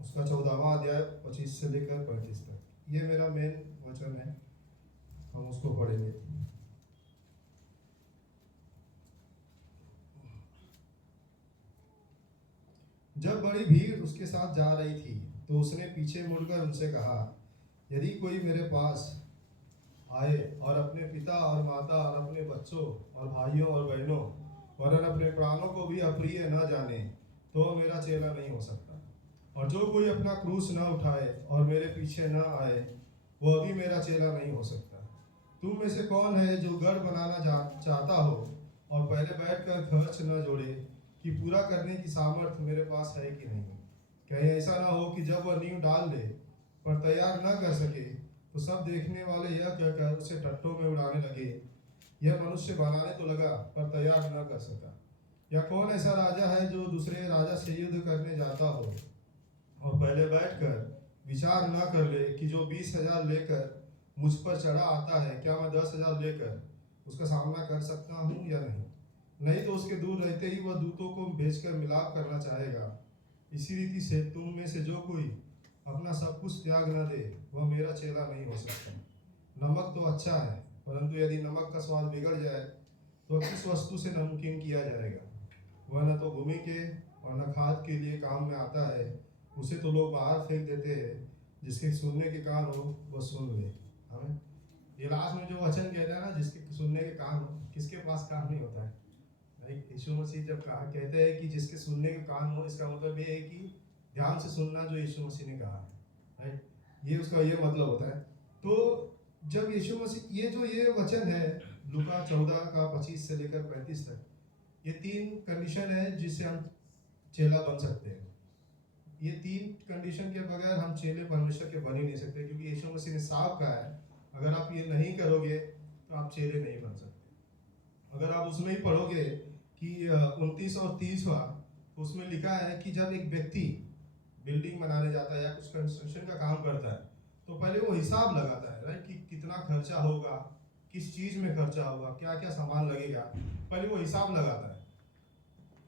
उसका 14वां अध्याय 25 से लेकर 35 तक। ये मेरा मेन वचन है, हम उसको पढ़ेंगे। जब बड़ी भीड़ उसके साथ जा रही थी, तो उसने पीछे मुड़कर उनसे कहा, यदि कोई मेरे पास आए और अपने पिता और माता और अपने बच्चों और भाइयों और बहनों वरन अपने प्राणों को भी अप्रिय न जाने, तो मेरा चेला नहीं हो सकता। और जो कोई अपना क्रूस न उठाए और मेरे पीछे न आए, वो अभी मेरा चेला नहीं हो सकता। तुम में से कौन है जो घर बनाना चाहता हो और पहले बैठकर खर्च न जोड़े कि पूरा करने की सामर्थ्य मेरे पास है कि नहीं। कहीं ऐसा ना हो कि जब वह नींव डाल ले पर तैयार न कर सके तो सब देखने वाले यह कहकर उसे टट्टों में उड़ाने लगे, यह मनुष्य बनाने तो लगा पर तैयार न कर सका। या कौन ऐसा राजा है जो दूसरे राजा से युद्ध करने जाता हो और पहले बैठकर विचार न कर ले कि जो 20,000 लेकर मुझ पर चढ़ा आता है, क्या मैं 10,000 लेकर उसका सामना कर सकता हूँ या नहीं। नहीं तो उसके दूर रहते ही वह दूतों को भेजकर मिलाप करना चाहेगा। इसी रीति से तुम में से जो कोई अपना सब कुछ त्याग न दे वह मेरा चेला नहीं हो सकता। नमक तो अच्छा है, परंतु यदि नमक का स्वाद बिगड़ जाए तो किस वस्तु से नमकीन किया जाएगा। वह न तो भूमि के और न खाद के लिए काम में आता है, उसे तो लोग बाहर फेंक देते हैं। जिसके सुनने के कान हो वह सुन ले। हमें ये लास्ट में जो वचन कहता है ना, जिसके सुनने के कान हो, किसके पास काम नहीं होता है। यीशु मसीह जब कहा कहते हैं कि जिसके सुनने के कान हो, इसका मतलब ये है कि ध्यान से सुनना जो यीशु मसीह ने कहा है, राइट। ये उसका ये मतलब होता है। तो जब यीशु मसीह ये वचन है लूका 14 का 25 से लेकर 35 तक, ये 3 कंडीशन है जिससे हम चेला बन सकते हैं। ये 3 कंडीशन के बगैर हम चेले परमेश्वर के बन ही नहीं सकते, क्योंकि यीशु मसीह ने साफ कहा है अगर आप ये नहीं करोगे तो आप चेले नहीं बन सकते। अगर आप उसमें ही पढ़ोगे कि 29 और 30 तो उसमें लिखा है कि जब एक व्यक्ति बिल्डिंग बनाने जाता है या कुछ कंस्ट्रक्शन का काम करता है तो पहले वो हिसाब लगाता है, राइट, कि कितना खर्चा होगा, किस चीज में खर्चा होगा, क्या क्या सामान लगेगा, पहले वो हिसाब लगाता है।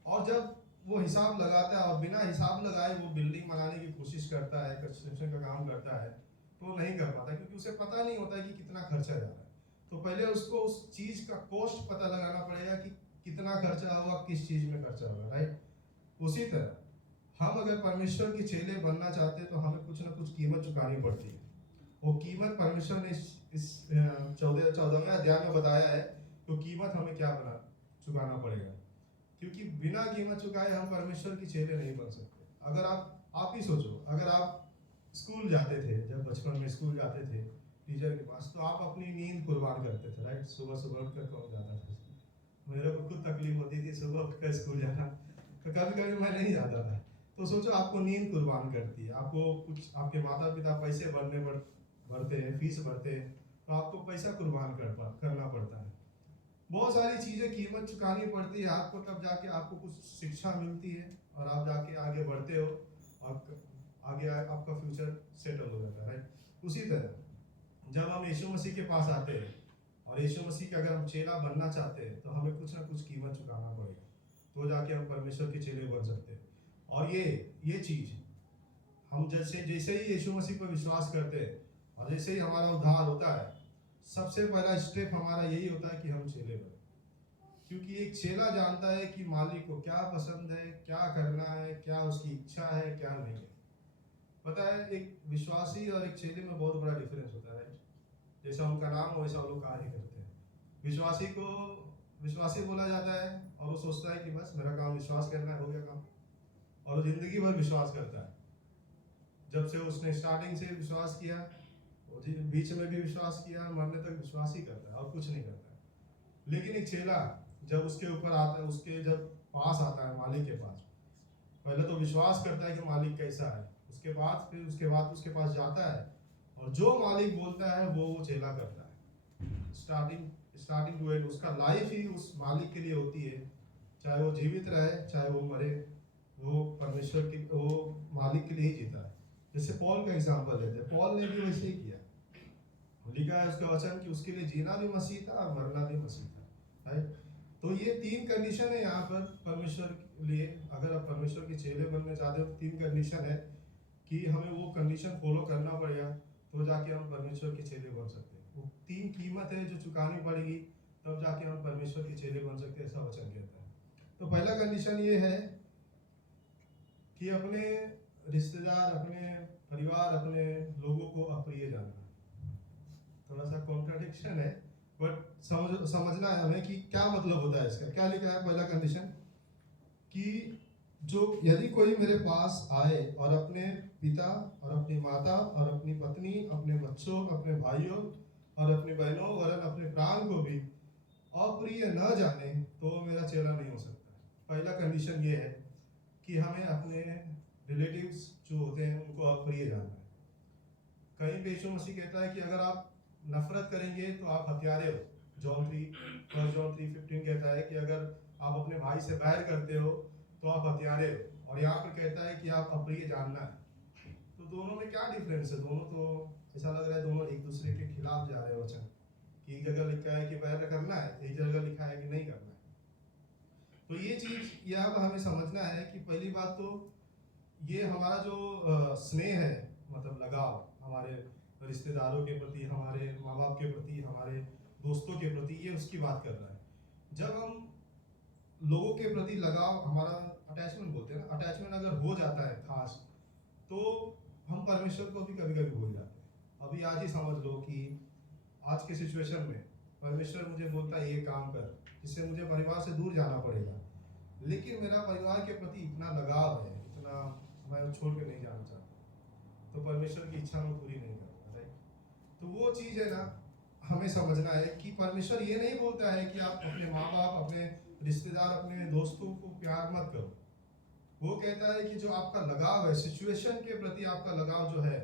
और जब वो हिसाब लगाता है और बिना हिसाब लगाए वो बिल्डिंग बनाने की कोशिश करता है, कंस्ट्रक्शन का काम करता है, तो नहीं कर पाता, क्योंकि उसे पता नहीं होता कि कितना खर्चा जा रहा है। तो पहले उसको उस चीज का कॉस्ट पता लगाना पड़ेगा कि कितना खर्चा होगा, किस चीज में खर्चा होगा, राइट। उसी तरह हम अगर परमेश्वर के चेले बनना चाहते हैं तो हमें कुछ ना कुछ कीमत चुकानी पड़ती है। वो कीमत परमेश्वर ने इस 14वें अध्याय में बताया है। तो कीमत हमें क्या चुकाना पड़ेगा, क्योंकि बिना कीमत चुकाए हम परमेश्वर के चेले नहीं बन सकते। अगर आप ही सोचो, अगर आप स्कूल जाते थे, जब बचपन में स्कूल जाते थे टीचर के पास, तो आप अपनी नींद कुर्बान करते थे, राइट। सुबह सुबह उठकर कौन जाता था? मेरे को खुद तकलीफ होती थी सुबह उठकर स्कूल जाना, तो कभी कभी मैं नहीं जाता था। तो सोचो आपको नींद कुर्बान करती है, आपको कुछ आपके माता पिता पैसे भरते हैं, फीस भरते हैं, तो आपको पैसा कुर्बान करना पड़ता है। बहुत सारी चीज़ें कीमत चुकानी पड़ती है आपको, तब जाके आपको कुछ शिक्षा मिलती है और आप जाके आगे बढ़ते हो और आगे आपका फ्यूचर सेटल हो जाता है, राइट। उसी तरह जब हम यीशु मसीह के पास आते हैं और यीशु मसीह का अगर हम चेला बनना चाहते हैं तो हमें कुछ ना कुछ कीमत चुकाना पड़ेगा, तो जाके हम परमेश्वर के चेले बन सकते हैं। और ये चीज़ हम जैसे ही यीशु मसीह पर विश्वास करते हैं और जैसे ही हमारा उद्धार होता है, सबसे पहला स्टेप हमारा यही होता है कि हम चेले बने। क्योंकि एक चेला जानता है कि मालिक को क्या पसंद है, क्या करना है, क्या उसकी इच्छा है, क्या नहीं है। पता है, एक विश्वासी और एक चेले में बहुत बड़ा डिफरेंस होता है, राइट। जैसा उनका नाम हो वैसा वो लोग कार्य करते हैं। विश्वासी को विश्वासी बोला जाता है और वो सोचता है कि बस मेरा काम विश्वास करना है, हो गया काम, और वो जिंदगी भर विश्वास करता है। जब से उसने स्टार्टिंग से विश्वास किया, बीच में भी विश्वास किया, मरने तक विश्वास ही करता है और कुछ नहीं करता है। लेकिन एक चेला जब उसके ऊपर आता है, उसके जब पास आता है मालिक के पास, पहले तो विश्वास करता है कि मालिक कैसा है, उसके बाद उसके पास जाता है और जो मालिक बोलता है वो चेला करता है। स्टार्टिंग टू एंड उसका लाइफ ही उस मालिक के लिए होती है, चाहे वो जीवित रहे चाहे वो मरे, वो परमेश्वर की वो मालिक के लिए ही जीता है। जैसे पॉल का एग्जांपल लेते हैं, पॉल ने भी वैसे ही किया। लिखा है उसका वचन कि उसके लिए जीना भी मसीह था और मरना भी मसीह था, राइट। तो ये 3 कंडीशन है यहाँ पर परमेश्वर के लिए। अगर आप परमेश्वर के चेले बनने चाहते हो तो 3 कंडीशन है कि हमें वो कंडीशन फॉलो करना पड़ेगा, तो जाके हम परमेश्वर के चेले बन सकते हैं। वो 3 कीमत है जो चुकानी पड़ेगी, तब जाके हम परमेश्वर के चेले बन सकते हैं, ऐसा वचन कहता है। तो पहला कंडीशन ये है कि अपने रिश्तेदार, अपने परिवार, अपने लोगों को अप्रिय जानना। थोड़ा सा कॉन्ट्राडिक्शन है, बट समझना है हमें कि क्या मतलब होता है इसका। क्या लिखा है पहला कंडीशन कि जो यदि कोई मेरे पास आए और अपने पिता और अपनी माता और अपनी पत्नी, अपने बच्चों, अपने भाइयों और अपनी बहनों वरन अपने प्राण को भी अप्रिय न जाने तो वो मेरा चेला नहीं हो सकता। पहला कंडीशन ये है कि हमें अपने रिलेटिव्स जो होते हैं उनको अप्रिय जानना है। कहीं पे यीशु मसीह कहता है कि अगर आप नफरत करेंगे तो आप हत्यारे हो। जॉन 3:15 कहता है कि अगर आप अपने भाई से बैर करते हो तो आप हत्यारे हो। और यहाँ पर कहता है कि आप अप्रिय जानना है। तो दोनों में क्या डिफरेंस है? दोनों तो ऐसा लग रहा है दोनों एक दूसरे के खिलाफ जा रहे हैं वचन। कि एक जगह लिखा है कि बैर करना है, एक जगह लिखा है कि नहीं करना है। तो ये चीज यहाँ पर हमें समझना है कि पहली बात तो ये हमारा जो स्नेह है, मतलब लगाव हमारे रिश्तेदारों के प्रति, हमारे माँ बाप के प्रति, हमारे दोस्तों के प्रति, ये उसकी बात कर रहा है। जब हम लोगों के प्रति लगाव, हमारा अटैचमेंट बोलते हैं ना, अटैचमेंट अगर हो जाता है खास, तो हम परमेश्वर को भी कभी कभी भूल जाते हैं। अभी आज ही समझ लो कि आज के सिचुएशन में परमेश्वर मुझे बोलता है ये काम कर, जिससे मुझे परिवार से दूर जाना पड़ेगा, लेकिन मेरा परिवार के प्रति इतना लगाव है, इतना मैं छोड़ के नहीं जाना चाहता, तो परमेश्वर की इच्छा मैं पूरी नहीं करूँगा, राइट। तो वो चीज़ है ना, हमें समझना है कि परमेश्वर ये नहीं बोलता है कि आप अपने माँ बाप, अपने रिश्तेदार, अपने दोस्तों को प्यार मत करो। वो कहता है कि जो आपका लगाव है सिचुएशन के प्रति, आपका लगाव जो है,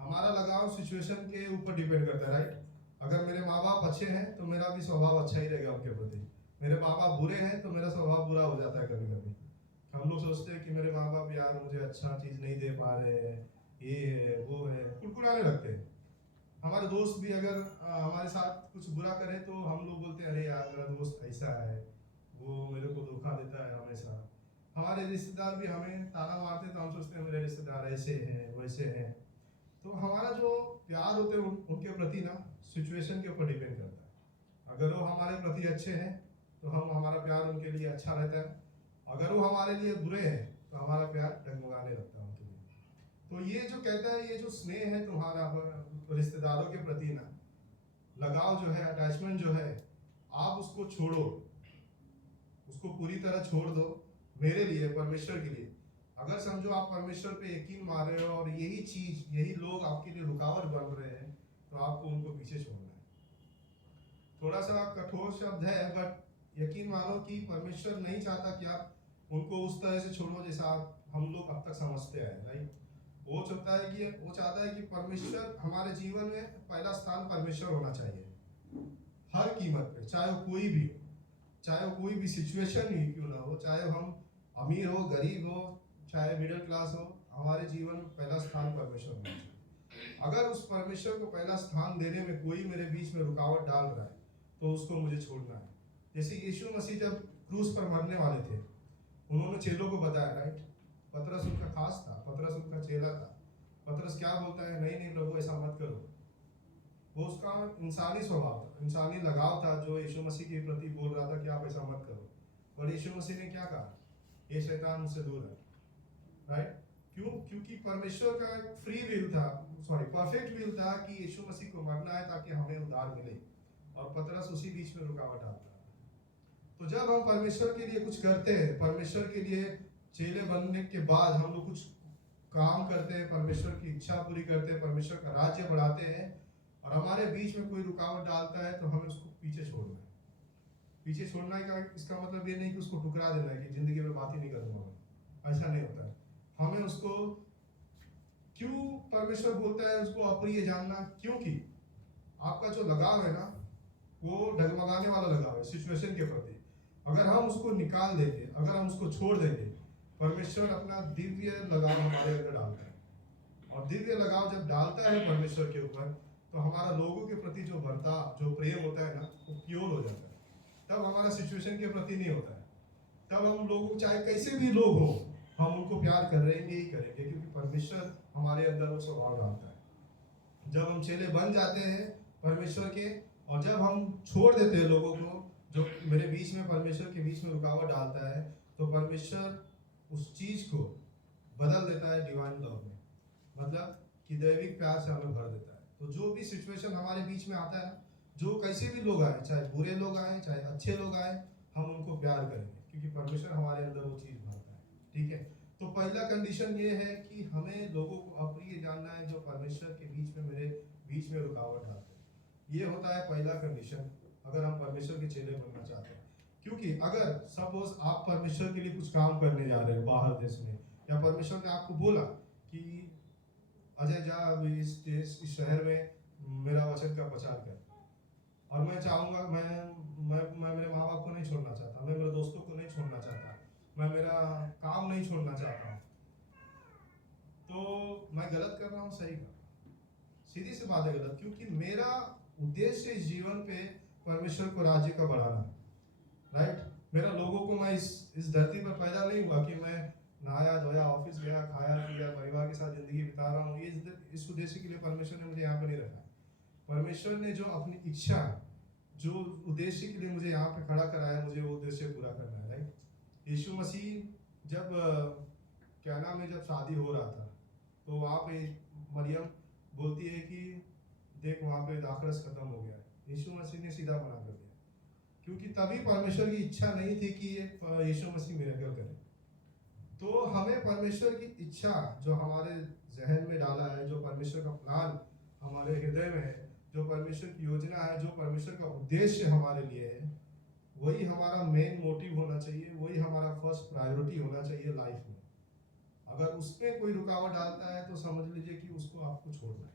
हमारा लगाव सिचुएशन के ऊपर डिपेंड करता है, राइट। अगर मेरे माँ बाप अच्छे हैं तो मेरा भी स्वभाव अच्छा ही रहेगा उनके प्रति। मेरे माँ बाप बुरे हैं तो मेरा स्वभाव बुरा हो जाता है कभी कभी। हम लोग सोचते हैं कि मेरे माँ बाप यार मुझे अच्छा चीज़ नहीं दे पा रहे हैं, ये है वो है, कुड़कुड़ाने लगते हैं। हमारे दोस्त भी अगर हमारे साथ कुछ बुरा करे तो हम लोग बोलते हैं अरे यार मेरा दोस्त ऐसा है, वो मेरे को धोखा देता है हमेशा। हमारे रिश्तेदार भी हमें ताना मारते तो हम सोचते हैं मेरे रिश्तेदार ऐसे हैं वैसे हैं। तो हमारा जो प्यार होते हैं उनके प्रति ना, सिचुएशन के ऊपर डिपेंड करता है। अगर वो हमारे प्रति अच्छे हैं तो हमारा प्यार उनके लिए अच्छा रहता है। अगर वो हमारे लिए बुरे हैं तो हमारा प्यार डगमगाने लगता है उनके लिए। तो ये जो कहता है, ये जो स्नेह है तुम्हारा रिश्तेदारों के प्रति ना, लगाव जो है, अटैचमेंट जो है, आप उसको छोड़ो, उसको पूरी तरह छोड़ दो मेरे लिए, परमेश्वर के लिए। अगर समझो आप परमेश्वर पे यकीन मार रहे हो और यही चीज, यही लोग आपके लिए रुकावट बन रहे हैं, तो आपको उनको पीछे छोड़ना है। थोड़ा सा कठोर शब्द है, बट यकीन मानो कि परमेश्वर नहीं चाहता कि आप उनको उस तरह से छोड़ो जैसा हम लोग अब तक समझते आए, राइट। वो चाहता है कि परमेश्वर हमारे जीवन में पहला स्थान परमेश्वर होना चाहिए हर कीमत पे, चाहे वो कोई भी हो, चाहे वो कोई भी सिचुएशन ही क्यों ना हो, चाहे हम अमीर हो, गरीब हो, चाहे मिडिल क्लास हो, हमारे जीवन में पहला स्थान परमेश्वर होना चाहिए। अगर उस परमेश्वर को पहला स्थान देने में कोई मेरे बीच में रुकावट डाल रहा है तो उसको मुझे छोड़ना है। जैसे यीशु मसीह जब क्रूस पर मरने वाले थे, उन्होंने चेलों को बताया, राइट। पतरस उनका खास था, पतरस उनका चेला था। पतरस क्या बोलता है, नहीं नहीं प्रभु ऐसा मत करो। वो उसका इंसानी स्वभाव था, इंसानी लगाव था जो यीशु मसीह के प्रति बोल रहा था कि आप ऐसा मत करो। और यीशु मसीह ने क्या कहा, ये शैतान मुझसे दूर है, राइट। क्यों? क्योंकि परमेश्वर का एक फ्री विल था, परफेक्ट विल था कि यीशु मसीह को मरना है ताकि हमें उद्धार मिले, और पतरस उसी बीच में रुकावट डालता है। तो जब हम परमेश्वर के लिए कुछ करते हैं, परमेश्वर के लिए चेले बनने के बाद हम लोग कुछ काम करते हैं, परमेश्वर की इच्छा पूरी करते हैं, परमेश्वर का राज्य बढ़ाते हैं, और हमारे बीच में कोई रुकावट डालता है तो हमें उसको पीछे छोड़ना है। पीछे छोड़ना का इसका मतलब ये नहीं कि उसको ठुकरा देना है कि जिंदगी में बात ही नहीं करूंगा, ऐसा नहीं होता है। हमें उसको, क्यों परमेश्वर बोलता है उसको अप्रिय जानना, क्योंकि आपका जो लगाव है ना, वो डगमगाने वाला लगाव है सिचुएशन के प्रति। अगर हम उसको निकाल देंगे, अगर हम उसको छोड़ देंगे, परमेश्वर अपना दिव्य लगाव हमारे अंदर डालता है, और दिव्य लगाव जब डालता है परमेश्वर के ऊपर, तो हमारा लोगों के प्रति जो बर्ताव, जो प्रेम होता है ना, वो प्योर हो जाता है। तब हमारा सिचुएशन के प्रति नहीं होता है, तब हम लोग चाहे कैसे भी लोग हो, हम उनको प्यार करेंगे ही करेंगे, क्योंकि परमेश्वर हमारे अंदर वो स्वभाव डालता है। जब हम चेले बन जाते हैं परमेश्वर के, और जब हम छोड़ देते हैं लोगों को जो मेरे बीच में, परमेश्वर के बीच में रुकावट डालता है, तो परमेश्वर उस चीज को बदल देता है डिवाइन लव में, मतलब कि दैविक प्यार से हमें भर देता है। तो जो भी सिचुएशन हमारे बीच में आता है ना, जो कैसे भी लोग आए, चाहे बुरे लोग आए चाहे अच्छे लोग आए, हम उनको प्यार करेंगे, क्योंकि परमेश्वर हमारे अंदर वो चीज भरता है, ठीक है। तो पहला कंडीशन ये है कि हमें लोगों को अप्रिय जानना है जो परमेश्वर के बीच में, मेरे बीच में रुकावट डालते हैं। ये होता है पहला कंडीशन। अगर हम परमेश्वर के चेले बनना चाहते हैं। क्योंकि अगर सपोज आप परमेश्वर के लिए कुछ काम करने जा रहे हो बाहर देश में, या परमेश्वर ने आपको बोला कि अजय जा अभी इस शहर में मेरा वचन का प्रचार कर, और मैं चाहूँगा, मैं मेरे माँ बाप को नहीं छोड़ना चाहता, मैं मेरे दोस्तों को नहीं छोड़ना चाहता, मैं मेरा काम नहीं छोड़ना चाहता हूँ, तो मैं गलत कर रहा हूँ सही कर रहा हूँ? सीधी सी बात है गलत। क्योंकि मेरा उद्देश्य इस जीवन पे परमेश्वर को राज्य का बढ़ाना है, राइट। मेरा लोगों को, मैं इस धरती पर पैदा नहीं हुआ कि मैं नहाया धोया ऑफिस गया खाया पिया परिवार के साथ जिंदगी बिता रहा हूँ। इस उद्देश्य के लिए परमेश्वर ने मुझे यहाँ पे नहीं रखा है। परमेश्वर ने जो अपनी इच्छा, जो उद्देश्य के लिए मुझे यहाँ पे खड़ा कराया, मुझे वो उद्देश्य पूरा करना है, राइट। यीशु मसीह जब क्या नाम है, जब शादी हो रहा था तो वहाँ पे मरियम बोलती है कि देख वहाँ पे दाखरस खत्म हो गया है। यीशु मसीह ने सीधा मना कर दिया, क्योंकि तभी परमेश्वर की इच्छा नहीं थी कि यीशु मसीह मिरेकल करे। तो हमें परमेश्वर की इच्छा जो हमारे जहन में डाला है, जो परमेश्वर का प्लान हमारे हृदय में है, जो परमेश्वर की योजना है, जो परमेश्वर का उद्देश्य हमारे लिए है, वही हमारा मेन मोटिव होना चाहिए, वही हमारा फर्स्ट प्रायोरिटी होना चाहिए लाइफ में। अगर उसमें कोई रुकावट डालता है तो समझ लीजिए कि उसको आपको छोड़ना है,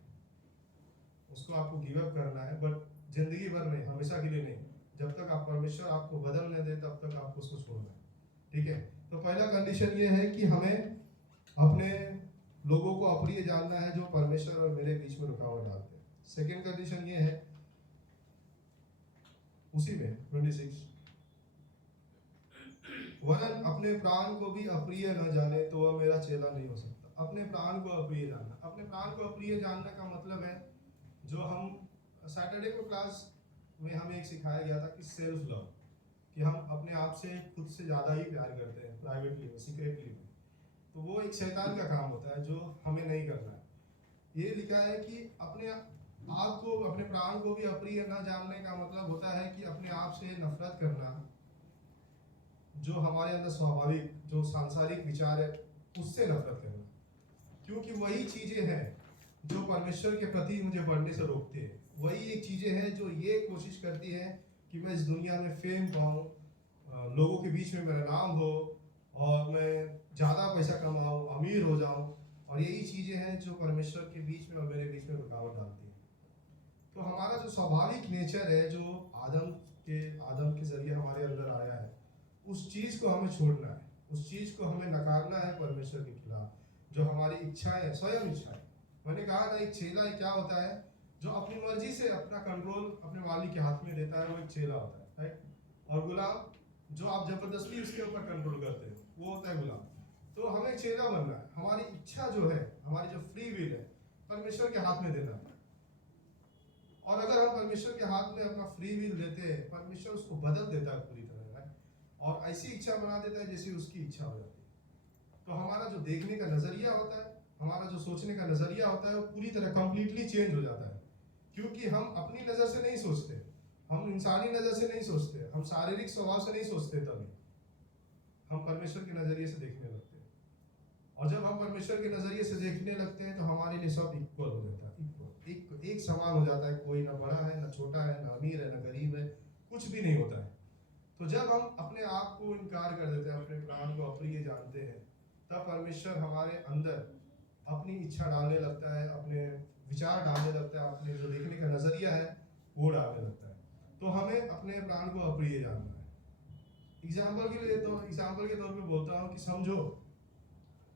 उसको आपको गिव अप करना है, बट जिंदगी भर नहीं, हमेशा के लिए नहीं। जब तक आप परमेश्वर आपको बदलने दे तब तक आपको उसको छोड़ना है, ठीक है। तो पहला कंडीशन ये है कि हमें अपने लोगों को अप्रिय जानना है जो परमेश्वर और मेरे बीच में रुकावट डालते हैं। सेकेंड कंडीशन ये है, उसी में 26, वरन अपने प्राण को भी अप्रिय न जाने तो वह मेरा चेला नहीं हो सकता। अपने प्राण को अप्रिय जानना, अपने प्राण को अप्रिय जानने का मतलब है, जो हम सैटरडे को क्लास में हमें एक सिखाया गया था कि सेल्फ लव, कि हम अपने आप से खुद से ज़्यादा ही प्यार करते हैं प्राइवेटली में, सीक्रेटली में। तो वो एक शैतान का काम होता है जो हमें नहीं करना है। ये लिखा है कि अपने आप को, अपने प्राण को भी अप्रिय न जानने का मतलब होता है कि अपने आप से नफरत करना, जो हमारे अंदर स्वाभाविक जो सांसारिक विचार है उससे नफरत करना, क्योंकि वही चीज़ें हैं जो परमेश्वर के प्रति मुझे बढ़ने से रोकती है। वही एक चीज़ें हैं जो ये कोशिश करती है कि मैं इस दुनिया में फेम पाऊँ, लोगों के बीच में मेरा नाम हो और मैं ज़्यादा पैसा कमाऊँ, अमीर हो जाऊँ, और यही चीज़ें हैं जो परमेश्वर के बीच में और मेरे बीच में रुकावट डालती है। तो हमारा जो स्वाभाविक नेचर है, जो आदम के जरिए हमारे अंदर आया है, उस चीज़ को हमें छोड़ना है, उस चीज़ को हमें नकारना है परमेश्वर के खिलाफ। जो हमारी इच्छाएं, स्वयं इच्छाएं, मैंने कहा ना एक चेला क्या होता है, जो अपनी मर्जी से अपना कंट्रोल अपने मालिक के हाथ में देता है, वो एक चेला होता है, राइट। और गुलाम, जो आप जबरदस्ती उसके ऊपर कंट्रोल करते हो, वो होता है गुलाम। तो हमें चेला बनना है, हमारी इच्छा जो है, हमारी जो फ्री विल है, परमेश्वर के हाथ में देना है। और अगर हम परमेश्वर के हाथ में अपना फ्री विल देते हैं, परमेश्वर उसको बदल देता है पूरी तरह, राइट, और ऐसी इच्छा बना देता है जैसी उसकी इच्छा हो जाती है। तो हमारा जो देखने का नजरिया होता है, हमारा जो सोचने का नजरिया होता है, वो पूरी तरह कंप्लीटली चेंज हो जाता है। क्योंकि हम अपनी नज़र से नहीं सोचते, हम इंसानी नज़र से नहीं सोचते, हम शारीरिक स्वभाव से नहीं सोचते, तभी हम परमेश्वर के नज़रिए से देखने लगते हैं। और जब हम परमेश्वर के नज़रिए से देखने लगते हैं तो हमारे लिए सब इक्वल हो जाता है, एक समान हो जाता है। कोई ना बड़ा है, ना छोटा है, ना अमीर है, ना गरीब है, कुछ भी नहीं होता है। तो जब हम अपने आप को इनकार कर देते हैं, अपने प्राण को अप्रिय जानते हैं, तब परमेश्वर हमारे अंदर अपनी इच्छा डालने लगता है, अपने विचार डालने लगता है, अपने जो देखने का नजरिया है वो डालने लगता है। तो हमें अपने प्राण को अप्रिय जानना है। एग्जाम्पल के तौर पे बोलता हूँ कि समझो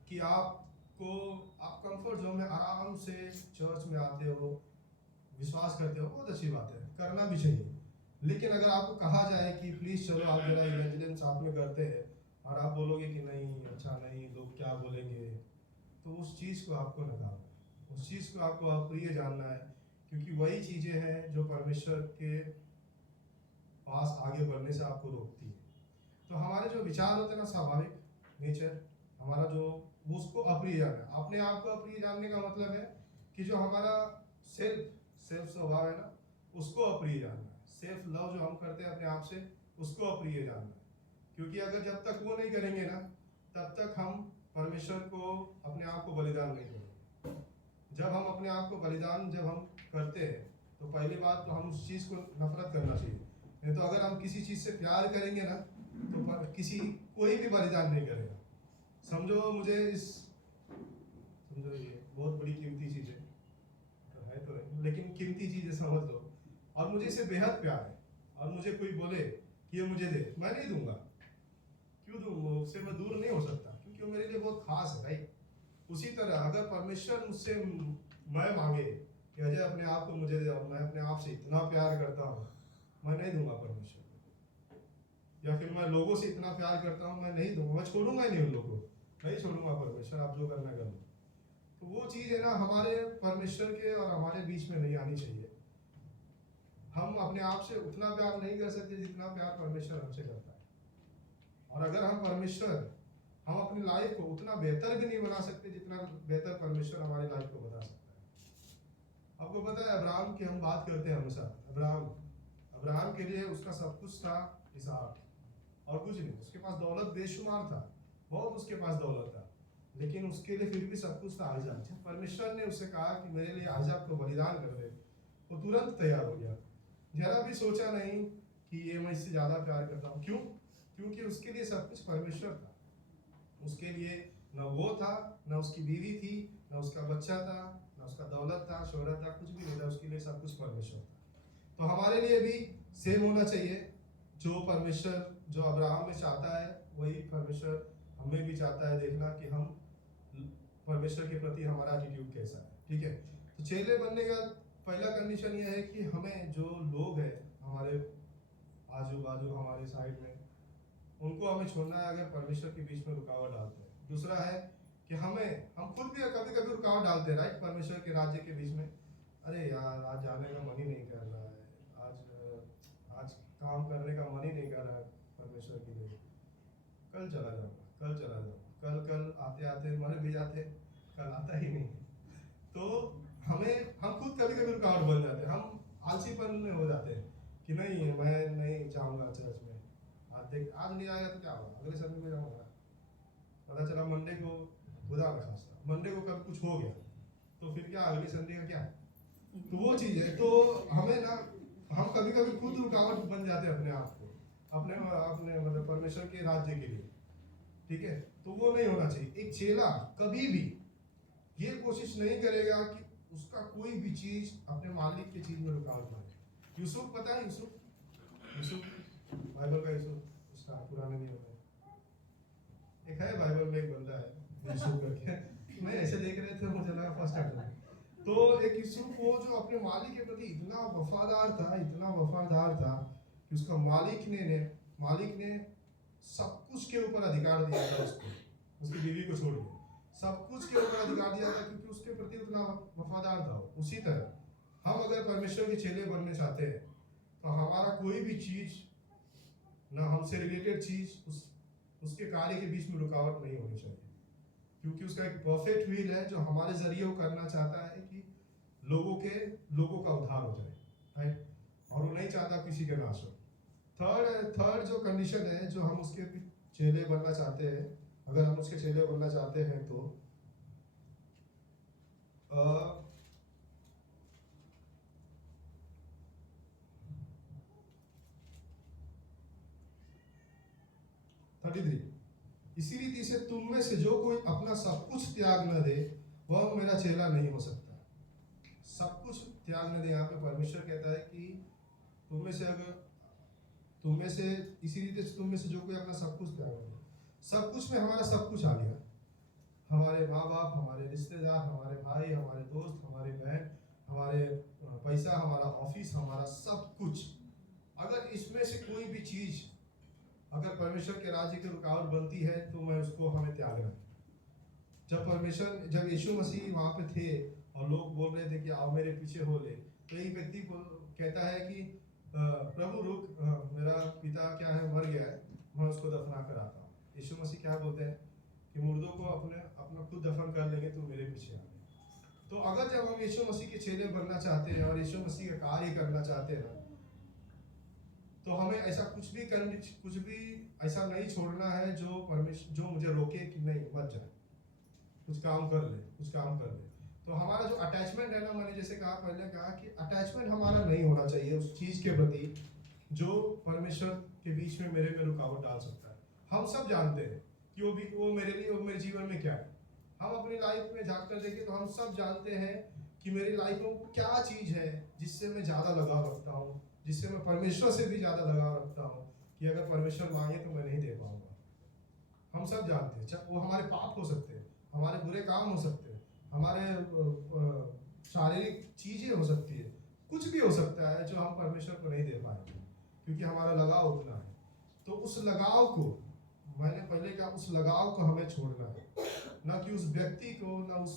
कि आप कंफर्ट जोन में आराम से चर्च में आते हो, विश्वास करते हो, बहुत अच्छी बात है, करना भी चाहिए। लेकिन अगर आपको कहा जाए कि प्लीज चलो आप जरा इवेंजलिज्म साथ में करते हैं, और आप बोलोगे कि नहीं, अच्छा नहीं, लोग क्या बोलेंगे, तो उस चीज़ को आपको नकारना है, उस चीज़ को आपको अप्रिय जानना है, क्योंकि वही चीज़ें हैं जो परमेश्वर के पास आगे बढ़ने से आपको रोकती है। तो हमारे जो विचार होते हैं ना, स्वाभाविक नेचर हमारा, जो उसको अप्रिय जानना है। अपने आप को अप्रिय जानने का मतलब है कि जो हमारा सेल्फ स्वभाव है ना, उसको अप्रिय जानना है। सेल्फ लव जो हम करते हैं अपने आप से, उसको अप्रिय जानना है। क्योंकि अगर जब तक वो नहीं करेंगे ना, तब तक हम परमेश्वर को अपने आप को बलिदान नहीं करेंगे। जब हम अपने आप को बलिदान जब हम करते हैं, तो पहली बात तो हम उस चीज़ को नफरत करना चाहिए। नहीं तो अगर हम किसी चीज़ से प्यार करेंगे ना तो किसी कोई भी बलिदान नहीं करेगा। समझो मुझे समझो ये बहुत बड़ी कीमती चीज़ है तो नहीं, लेकिन कीमती चीज़ है समझ लो, और मुझे इससे बेहद प्यार है, और मुझे कोई बोले कि ये मुझे दे, मैं नहीं दूंगा। क्यों दूँ? उससे मैं दूर नहीं हो सकता, क्योंकि वो मेरे लिए बहुत खास है, राइट। उसी तरह अगर परमेश्वर मुझसे मैं मांगे कि अजय अपने आप को मुझे दे, और मैं अपने आप से इतना प्यार करता हूँ, मैं नहीं दूंगा परमेश्वर को। या फिर मैं लोगों से इतना प्यार करता हूँ, मैं नहीं दूंगा, मैं छोड़ूंगा ही नहीं उन लोगों को, नहीं छोड़ूंगा परमेश्वर, आप जो करना कर लो। तो वो चीज़ है ना हमारे परमेश्वर के और हमारे बीच में नहीं आनी चाहिए। हम अपने आप से उतना प्यार नहीं कर सकते जितना प्यार परमेश्वर हमसे करता है, और अगर हम अपनी लाइफ को उतना बेहतर भी नहीं बना सकते जितना बेहतर परमेश्वर हमारी लाइफ को बना सकता है। आपको पता है अब्राहम की हम बात करते हैं हमेशा, अब्राहम के लिए उसका सब कुछ था इसहाक, और कुछ नहीं। उसके पास दौलत बेशुमार था, बहुत उसके पास दौलत था, लेकिन उसके लिए फिर भी सब कुछ था आइजाक। जब परमेश्वर ने उससे कहा कि मेरे लिए आइजाक को बलिदान कर दे, वो तुरंत तैयार हो गया, जरा भी सोचा नहीं कि ये मैं इससे ज़्यादा प्यार करता हूँ। क्यों? क्योंकि उसके लिए सब कुछ परमेश्वर था। उसके लिए न वो था, न उसकी बीवी थी, न उसका बच्चा था, न उसका दौलत था, शोहरत था, कुछ भी नहीं था। उसके लिए सब कुछ परमेश्वर था। तो हमारे लिए भी सेम होना चाहिए। जो परमेश्वर जो अब्राहम में चाहता है, वही परमेश्वर हमें भी चाहता है देखना कि हम परमेश्वर के प्रति हमारा एटीट्यूड कैसा है। ठीक है, तो चेले बनने का पहला कंडीशन यह है कि हमें जो लोग हैं हमारे आजू बाजू हमारे साइड में, उनको हमें छोड़ना है अगर परमेश्वर के बीच में रुकावट डालते हैं। दूसरा है कि हम खुद भी कभी कभी रुकावट डालते हैं, राइट, परमेश्वर के राज्य के बीच में। अरे यार आज जाने का मन ही नहीं कर रहा है, आज काम करने का मन ही नहीं कर रहा है परमेश्वर के लिए, कल चला जाऊंगा, कल आते आते मर भी जाते, कल आता ही नहीं। तो हम खुद कभी कभी रुकावट बन जाते हैं, हम आलसीपन में हो जाते हैं कि नहीं मैं नहीं जाऊंगा चर्च में, आज नहीं आया तो क्या होगा, अगले संडे को जाऊंगा। पता चला मंडे को, खुदा न खास्ता, मंडे को कब कुछ हो गया तो फिर क्या, अगले संडे का क्या है। तो वो चीज़ है। तो हमें ना हम कभी कभी खुद रुकावट बन जाते हैं अपने आप को, अपने मतलब परमेश्वर के राज्य के लिए। ठीक है, तो वो नहीं होना चाहिए। एक चेला कभी भी ये कोशिश नहीं करेगा कि उसका कोई भी चीज अपने मालिक की चीज में रुकावट मारे। यूसुफ, पता है यूसुफ बाइबल का यूसुफ, उसका पुराने नियम में एक है, बाइबल में एक बंदा है यूसुफ करके, मैं ऐसे देख रहे थे मुझे लगा फर्स्ट टाइम। तो एक यूसुफ वो जो अपने मालिक के प्रति इतना वफादार था कि उसका मालिक ने सब कुछ के ऊपर अधिकार दिया था उसको, उसकी बीवी को छोड़ के सब कुछ के ऊपर अधिकार दिया था, क्योंकि उसके प्रति उतना वफादार था। उसी तरह हम अगर परमेश्वर के चेले बनने चाहते हैं तो हमारा कोई भी चीज ना हमसे रिलेटेड चीज उसके कार्य के बीच में रुकावट नहीं होनी चाहिए, क्योंकि उसका एक परफेक्ट विल है जो हमारे जरिए वो करना चाहता है कि लोगों का उद्धार हो जाए, राइट, और वो नहीं चाहता किसी के नाश हो। थर्ड जो कंडीशन है जो हम उसके चेले बनना चाहते हैं, अगर हम उसके चेले बनना चाहते हैं तो 33, इसी रीति से तुम में से जो कोई अपना सब कुछ त्याग न दे वह मेरा चेला नहीं हो सकता। सब कुछ त्याग न दे, यहाँ पे परमेश्वर कहता है कि तुम में से इसी रीति से तुम में से जो कोई अपना सब कुछ त्याग न दे। सब कुछ में हमारा सब कुछ आ गया, हमारे माँ बाप, हमारे रिश्तेदार, हमारे भाई, हमारे दोस्त, हमारे बहन, हमारे पैसा, हमारा ऑफिस, हमारा सब कुछ। अगर इसमें से कोई भी चीज अगर परमेश्वर के राज्य की रुकावट बनती है तो मैं उसको हमें त्यागना है। जब यीशु मसीह वहाँ पे थे और लोग बोल रहे थे कि आओ मेरे पीछे हो ले, तो एक व्यक्ति कहता है कि प्रभु रुक, मेरा पिता क्या है मर गया है, मैं उसको दफना कर आता हूँ। यीशु मसीह क्या बोलते हैं कि मुर्दों को अपना खुद दफन कर लेंगे, तुम मेरे पीछे आ गए। तो अगर जब हम यीशु मसीह के चेले बनना चाहते हैं और यीशु मसीह का कार्य करना चाहते हैं तो हमें ऐसा कुछ भी ऐसा नहीं छोड़ना है जो मुझे रोके कि नहीं मत जा, कुछ काम कर ले। तो हमारा जो अटैचमेंट है ना, मैंने जैसे कहा पहले कि अटैचमेंट हमारा नहीं होना चाहिए उस चीज के प्रति जो परमेश्वर के बीच में मेरे में रुकावट डाल सकता है। हम सब जानते हैं कि वो मेरे लिए और मेरे जीवन में क्या है। हम अपनी लाइफ में झांक कर देखें तो हम सब जानते हैं कि मेरी लाइफ में क्या चीज़ है जिससे मैं ज़्यादा लगाव रखता हूँ, जिससे मैं परमेश्वर से भी ज़्यादा लगाव रखता हूँ कि अगर परमेश्वर मांगे तो मैं नहीं दे पाऊंगा। हम सब जानते हैं, वो हमारे पाप हो सकते हैं, हमारे बुरे काम हो सकते हैं, हमारे शारीरिक चीज़ें हो सकती है, कुछ भी हो सकता है जो हम परमेश्वर को नहीं दे पाएंगे क्योंकि हमारा लगाव उतना है। तो उस लगाव को, मैंने पहले कहा, उस लगाव को हमें छोड़ना है, ना कि उस व्यक्ति को, ना उस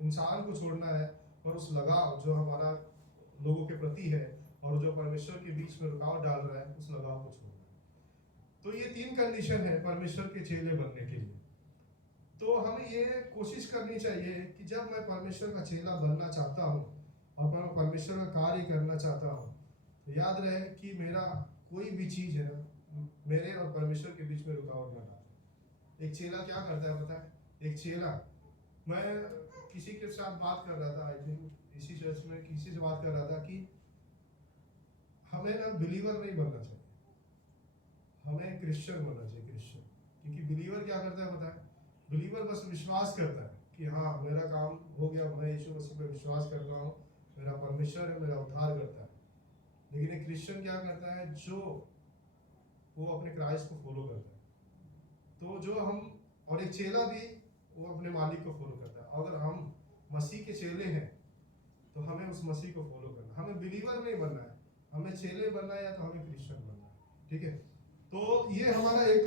इंसान को छोड़ना है, पर उस लगाव जो हमारा लोगों के प्रति है और जो परमेश्वर के बीच में रुकावट डाल रहा है, उस लगाव को छोड़ना है। तो ये 3 कंडीशन है परमेश्वर के चेले बनने के लिए। तो हमें ये कोशिश करनी चाहिए कि जब मैं परमेश्वर का चेला बनना चाहता हूँ और मैं परमेश्वर का कार्य करना चाहता हूँ, तो याद रहे कि मेरा कोई भी चीज़ है मेरे और परमेश्वर के बीच में रुकावट ना डाले। एक चेला क्या करता है पता है? एक चेला, मैं किसी के साथ बात कर रहा था, आई थिंक इसी चर्च में किसी से बात कर रहा था कि हमें ना बिलीवर नहीं बनना चाहिए, हमें क्रिश्चियन बनना चाहिए, क्रिश्चियन। क्योंकि बिलीवर क्या करता है पता है? बिलीवर बस विश्वास करता है कि हाँ मेरा काम हो गया, मैं यीशु मसीह पर विश्वास कर रहा हूँ, मेरा परमेश्वर है, मेरा उद्धार करता है। लेकिन एक क्रिश्चियन क्या करता है? जो वो अपने क्राइस्ट को फॉलो करता है। तो जो हम, और एक चेला भी वो अपने मालिक को फॉलो करता है। अगर हम मसीह के चेले हैं तो हमें उस मसीह को फॉलो करना है। हमें बिलीवर नहीं बनना है, हमें चेले बनना है या तो हमें क्रिश्चियन बनना है। ठीक है, तो ये हमारा एक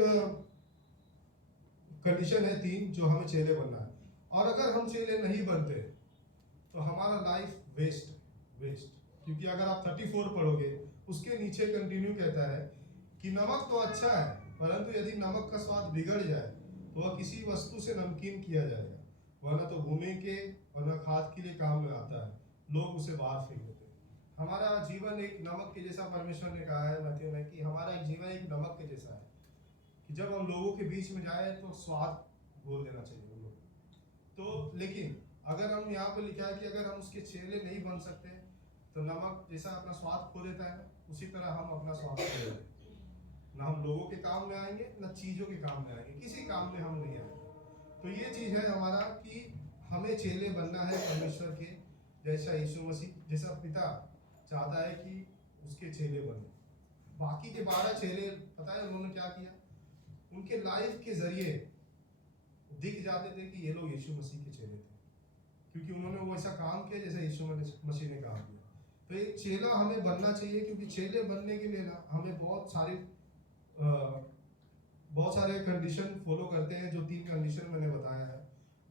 कंडीशन है 3 जो हमें चेले बनना है। और अगर हम चेले नहीं बनते तो हमारा लाइफ वेस्ट। क्योंकि अगर आप 34 पढ़ोगे, उसके नीचे कंटिन्यू कहता है कि नमक तो अच्छा है, परंतु यदि नमक का स्वाद बिगड़ जाए तो वह किसी वस्तु से नमकीन किया जाएगा, वह न तो भूमि के और न खाद के लिए काम में आता है, लोग उसे बाहर फेंक देते हैं। हमारा जीवन एक नमक के जैसा, परमेश्वर ने कहा है मत्ती में कि हमारा एक जीवन एक नमक के जैसा है कि जब हम लोगों के बीच में जाए तो स्वाद बोल देना चाहिए उन लोग। तो लेकिन अगर हम यहाँ पे लिखा है कि अगर हम उसके चेले नहीं बन सकते तो नमक जैसा अपना स्वाद खो देता है, उसी तरह हम अपना स्वाद खो देते हैं। ना हम लोगों के काम में आएंगे, ना चीज़ों के काम में आएंगे, किसी काम में हम नहीं आएंगे। तो ये चीज़ है हमारा कि हमें चेले बनना है परमेश्वर के जैसा, यीशु मसीह जैसा पिता चाहता है कि उसके चेले बने। बाकी के 12 चेले, पता है उन्होंने क्या किया? उनके लाइफ के जरिए दिख जाते थे कि ये लोग यीशु मसीह के चेले थे, क्योंकि उन्होंने वो ऐसा काम किया जैसा यीशु मसीह ने काम किया। तो एक चेला हमें बनना चाहिए, क्योंकि चेले बनने के लिए ना हमें बहुत सारे कंडीशन फॉलो करते हैं, जो 3 कंडीशन मैंने बताया है।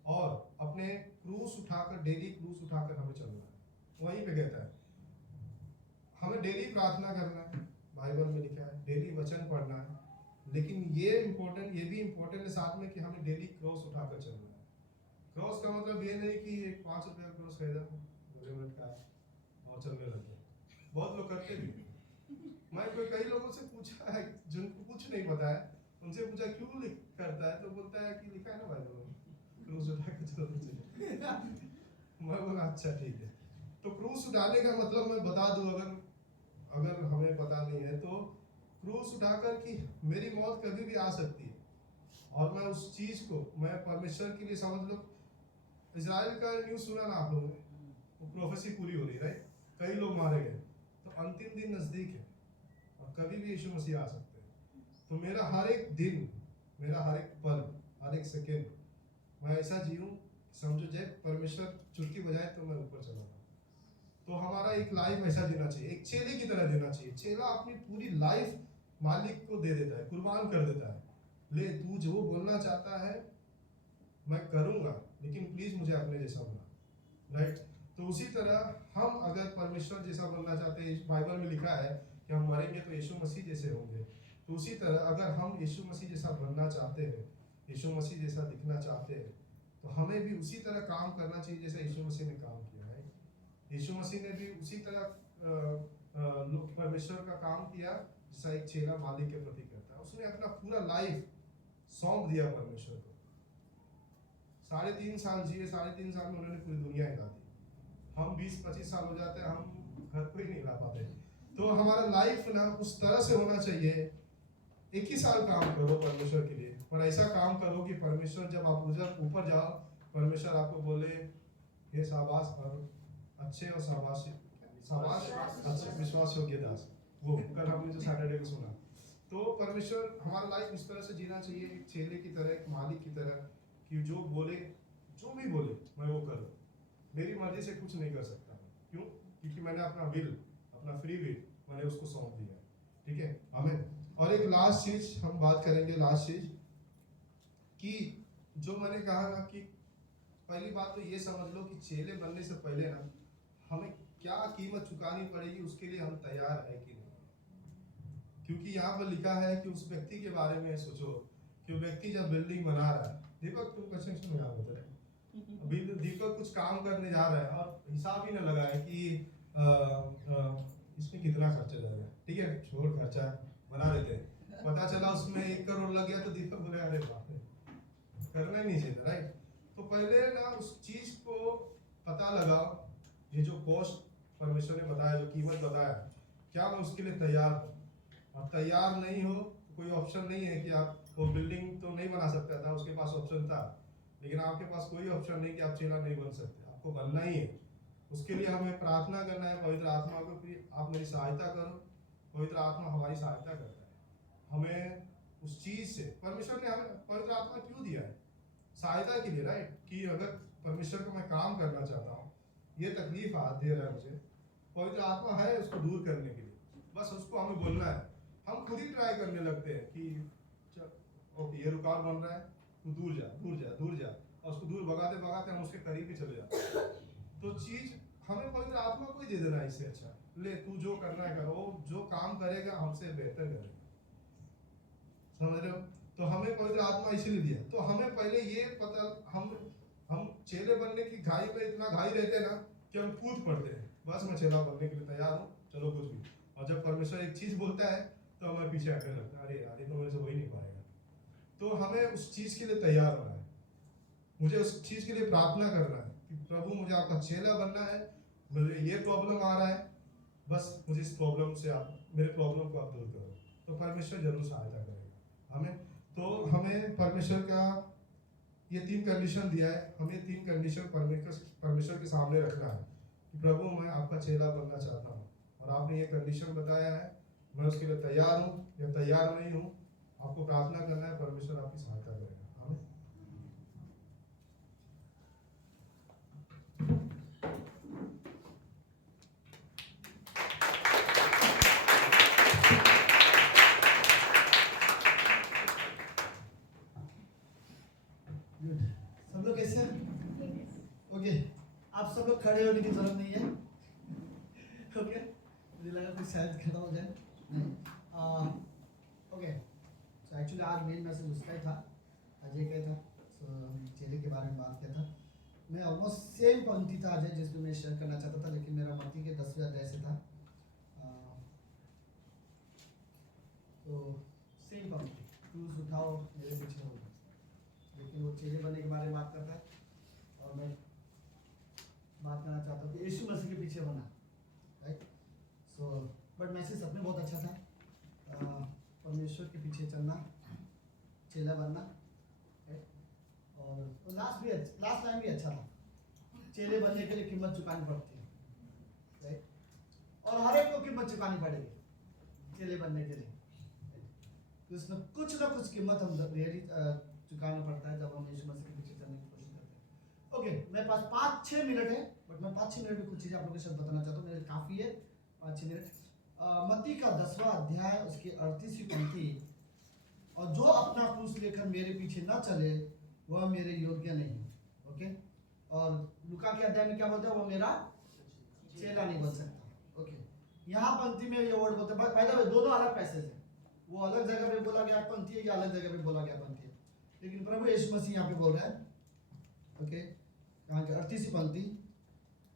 और अपने क्रूस उठाकर, डेली क्रूस उठाकर हमें चलना है। वहीं पे कहता है हमें डेली प्रार्थना करना है, बाइबल में लिखा है, डेली वचन पढ़ना है। लेकिन ये भी इम्पोर्टेंट है साथ में कि हमें डेली क्रॉस उठाकर चलना है। क्रॉस का मतलब ये नहीं कि एक 5 रुपये का क्रॉस खरीदा, 2 मिनट का और चलने लग गया। बहुत लोग करते भी। मैं कई लोगों से पूछा है जिनको कुछ नहीं पता है, उनसे पूछा क्यों करता है, तो बोलता है कि लिखा है ना बाइबल में, क्रूस उठा के चलना चाहिए। मैं बोला अच्छा ठीक है। तो क्रूस उठाने का मतलब मैं बता दूं, अगर हमें पता नहीं है तो क्रूस उठाकर कि मेरी मौत कभी भी आ सकती है, और मैं उस चीज़ को मैं परमेश्वर के लिए, समझ लो इजराइल का न्यूज़ सुना ना आप लोगों ने, वो प्रोफेसी पूरी हो रही है, राइट? कई लोग मारे गए, तो अंतिम दिन नज़दीक है और कभी भी यीशु मसीह आ सकते हैं। तो मेरा हर एक दिन, मेरा हर एक पल, हर एक सेकेंड मैं ऐसा जीऊँ, समझो जब परमेश्वर चुटकी बजाए तो मैं ऊपर चला जाऊँ। तो हमारा एक लाइफ ऐसा जीना चाहिए, एक चेले की तरह जीना चाहिए। चेला अपनी पूरी लाइफ मालिक को दे देता है, कुर्बान कर देता है। ले तू जो बोलना चाहता है मैं करूँगा, लेकिन प्लीज़ मुझे अपने जैसा बना, राइट? तो उसी तरह हम अगर परमेश्वर जैसा बनना चाहते हैं, बाइबल में लिखा है कि हम मरेंगे तो यीशु मसीह जैसे होंगे। तो उसी तरह अगर हम यीशु मसीह जैसा बनना चाहते हैं, यीशु मसीह जैसा दिखना चाहते हैं, तो हमें भी उसी तरह काम करना चाहिए जैसा यीशु मसीह ने काम किया है। यीशु मसीह ने भी उसी तरह परमेश्वर का काम किया जैसा एक चेला मालिक के प्रति करता है। उसने अपना पूरा लाइफ सौंप दिया परमेश्वर को। 3.5 साल जिए, 3.5 साल में उन्होंने पूरी दुनिया हिला दी। हम 20-25 साल हो जाते हैं, हम घर को ही नहीं ला पाते। तो हमारा लाइफ ना उस तरह से होना चाहिए। एक ही साल काम करो परमेश्वर के लिए, पर ऐसा काम करो कि परमेश्वर जब आप ऊपर जाओ, परमेश्वर आपको बोले हे शाबाश और अच्छे और शाबाश अच्छे विश्वास योग्य दास। वो कल हमने जो सैटरडे को सुना, तो परमेश्वर हमारा लाइफ इस तरह से जीना चाहिए, एक चेले की तरह, एक मालिक की तरह, कि जो बोले, जो भी बोले मैं वो करूँ, मेरी मर्जी से कुछ नहीं कर सकता। क्यों? क्योंकि मैंने अपना विल, अपना फ्री विल मैंने उसको सौंप दिया। ठीक है, आमीन। और एक लास्ट चीज हम बात करेंगे, लास्ट चीज कि जो मैंने कहा ना कि पहली बात तो ये समझ लो कि चेले बनने से पहले ना हमें क्या कीमत चुकानी पड़ेगी, उसके लिए हम तैयार है कि नहीं। क्योंकि यहाँ पर लिखा है कि उस व्यक्ति के बारे में सोचो कि व्यक्ति जब बिल्डिंग बना रहा है, दीपक तुम कंस्ट्रक्शन में यहाँ होते रहे, अभी दीपक कुछ काम करने जा रहा है और हिसाब ही ना लगा है कि इसमें कितना खर्चा जाएगा। ठीक है, छोड़ खर्चा बना लेते हैं, पता चला उसमें 1 करोड़ लग गया, तो दीपक बोले अरे बाप रे, करना ही नहीं चाहिए, राइट। तो पहले ना उस चीज को पता लगाओ, ये जो कॉस्ट परमेश्वर ने बताया, जो कीमत बताया, क्या मैं उसके लिए तैयार हूँ। और तैयार नहीं हो तो कोई ऑप्शन नहीं है कि आप वो बिल्डिंग तो नहीं बना सकता था, उसके पास ऑप्शन था, लेकिन आपके पास कोई ऑप्शन नहीं कि आप चेला नहीं बन सकते, आपको बनना ही है। उसके लिए हमें प्रार्थना करना है पवित्र आत्मा को कि आप मेरी सहायता करो। पवित्र आत्मा हमारी सहायता करता है हमें उस चीज से। परमेश्वर ने हमें पवित्र आत्मा क्यों दिया है? सहायता के लिए, राइट। कि अगर परमेश्वर को मैं काम करना चाहता हूँ, ये तकलीफ दे रहा है मुझे, पवित्र आत्मा है उसको दूर करने के लिए, बस उसको हमें बोलना है। हम खुद ही ट्राई करने लगते हैं कि ओके ये रुकावट बन रहा है, तू दूर जा दूर जा दूर जा, और उसको दूर भगाते भगाते हम उसके करीब ही चले जाते हैं। तो चीज हमें पवित्र आत्मा को ही दे देना है, इससे अच्छा ले तू जो करना है करो, जो काम करेगा हमसे बेहतर करेगा, समझ रहे हो। तो हमें पवित्र आत्मा इसीलिए दिया। तो हमें पहले ये पता, हम चेले बनने की घाई में इतना घाई रहते हैं ना कि हम कूद पड़ते हैं, बस मैं चेला बनने के लिए तैयार हूँ, चलो कुछ भी। और जब परमेश्वर एक चीज बोलता है तो हमें पीछे हटने लगता है, अरे यार ये तो मेरे से हो ही नहीं पाएगा। तो हमें उस चीज के लिए तैयार होना है, मुझे उस चीज के लिए प्रार्थना करना है कि प्रभु मुझे आपका चेला बनना है, मुझे ये प्रॉब्लम आ रहा है, बस मुझे इस प्रॉब्लम से आप, मेरे प्रॉब्लम को आप दूर करो। तो परमेश्वर जरूर सहायता करेगा हमें। तो हमें परमेश्वर का ये 3 कंडीशन दिया है, हमें 3 कंडीशन परमेश्वर के सामने रखना है कि प्रभु मैं आपका चेला बनना चाहता हूँ, और आपने ये कंडीशन बताया है, मैं उसके लिए तैयार हूँ या तैयार नहीं हूँ। आपको प्रार्थना करना है, परमेश्वर आपकी सहायता करेगा। आमीन। गुड, सब लोग कैसे हैं? ओके, आप सब लोग खड़े होने की जरूरत नहीं है। ओके, मुझे लगा कुछ शायद खड़ा हो जाए, नहीं। ओके, सो एक्चुअली आज मेन मैसेज उसका ही था, अजय का ही था। सो चेले के बारे में बात किया था। मैं ऑलमोस्ट सेम पंक्ति था अजय जिसमें मैं शेयर करना चाहता था, लेकिन मेरा मत्ती के 10वें अध्याय से था। तो सेम पंक्ति, क्रूस उठाओ मेरे पीछे हो, लेकिन वो चेले बनने के बारे में बात करता है, और मैं बात करना चाहता हूँ कि यीशु मसीह के पीछे बना, राइट। सो बट मैसेज सब में बहुत अच्छा था, परमेश्वर के पीछे चलना, चेला बनना, राइट। और लास्ट लाइन भी अच्छा था, चेले बनने के लिए कीमत चुकानी पड़ती है, राइट। और हर एक को कीमत चुकानी पड़ेगी चेले बनने के लिए, तो इसमें कुछ ना कुछ कीमत हम रियली चुकाना पड़ता है जब हम यीशु मसीह के पीछे चलने की कोशिश करते हैं। ओके, मेरे पास 5-6 मिनट है, बट मैं 5-6 मिनट में कुछ चीज़ें आप लोगों के साथ बताना चाहता हूँ, मेरे काफ़ी है 5-6 मिनट। मत्ती का 10वां अध्याय उसकी 38वीं पंक्ति, और जो अपना क्रूस लेकर मेरे पीछे न चले वह मेरे योग्य नहीं। ओके, और लूका के अध्याय में क्या बोलता है, वो मेरा चेला नहीं बन सकता। ओके, यहाँ पंक्ति में ये वर्ड बोलते हैं, पहले दोनों अलग पैसेज है, वो अलग जगह पे बोला गया पंक्ति है, या अलग जगह पे बोला गया पंक्ति है, लेकिन प्रभु यीशु मसीह यहाँ पे बोल रहा है। ओके, यहाँ की 38वीं पंक्ति,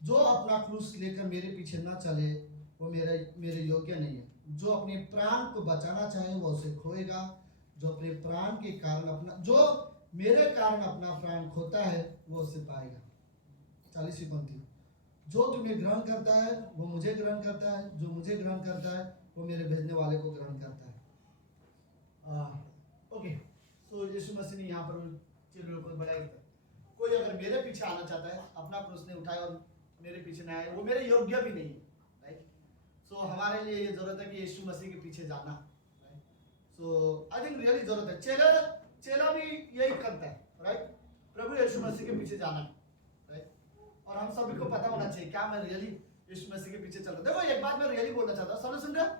जो अपना क्रूस लेकर मेरे पीछे न चले वो मेरे योग्य नहीं है। जो अपने प्राण को बचाना चाहे वो उसे खोएगा, जो अपने प्राण के कारण जो मेरे कारण अपना प्राण खोता है वो उसे पाएगा। 40वीं पंक्ति, जो तुम्हें ग्रहण करता है वो मुझे ग्रहण करता है, जो मुझे ग्रहण करता है वो मेरे भेजने वाले को ग्रहण करता है। ओके, सो यीशु मसीह ने यहाँ पर चीजों को बढ़ाया था। कोई अगर मेरे पीछे आना चाहता है, अपना क्रूस नहीं उठाए और मेरे पीछे ना आए, वो मेरे योग्य भी नहीं है, राइट। सो हमारे लिए ये जरूरत है कि यीशु मसीह के पीछे जाना, right. So I think really जरूरत है। चेला भी यही करता है, राइट, प्रभु यीशु मसीह के पीछे जाना, राइट। और हम सभी को पता होना चाहिए क्या मैं रियली यीशु मसीह के पीछे चल रहा हूँ। देखो एक बात मैं रियली बोलना चाहता हूँ, सब सुन रहे हो?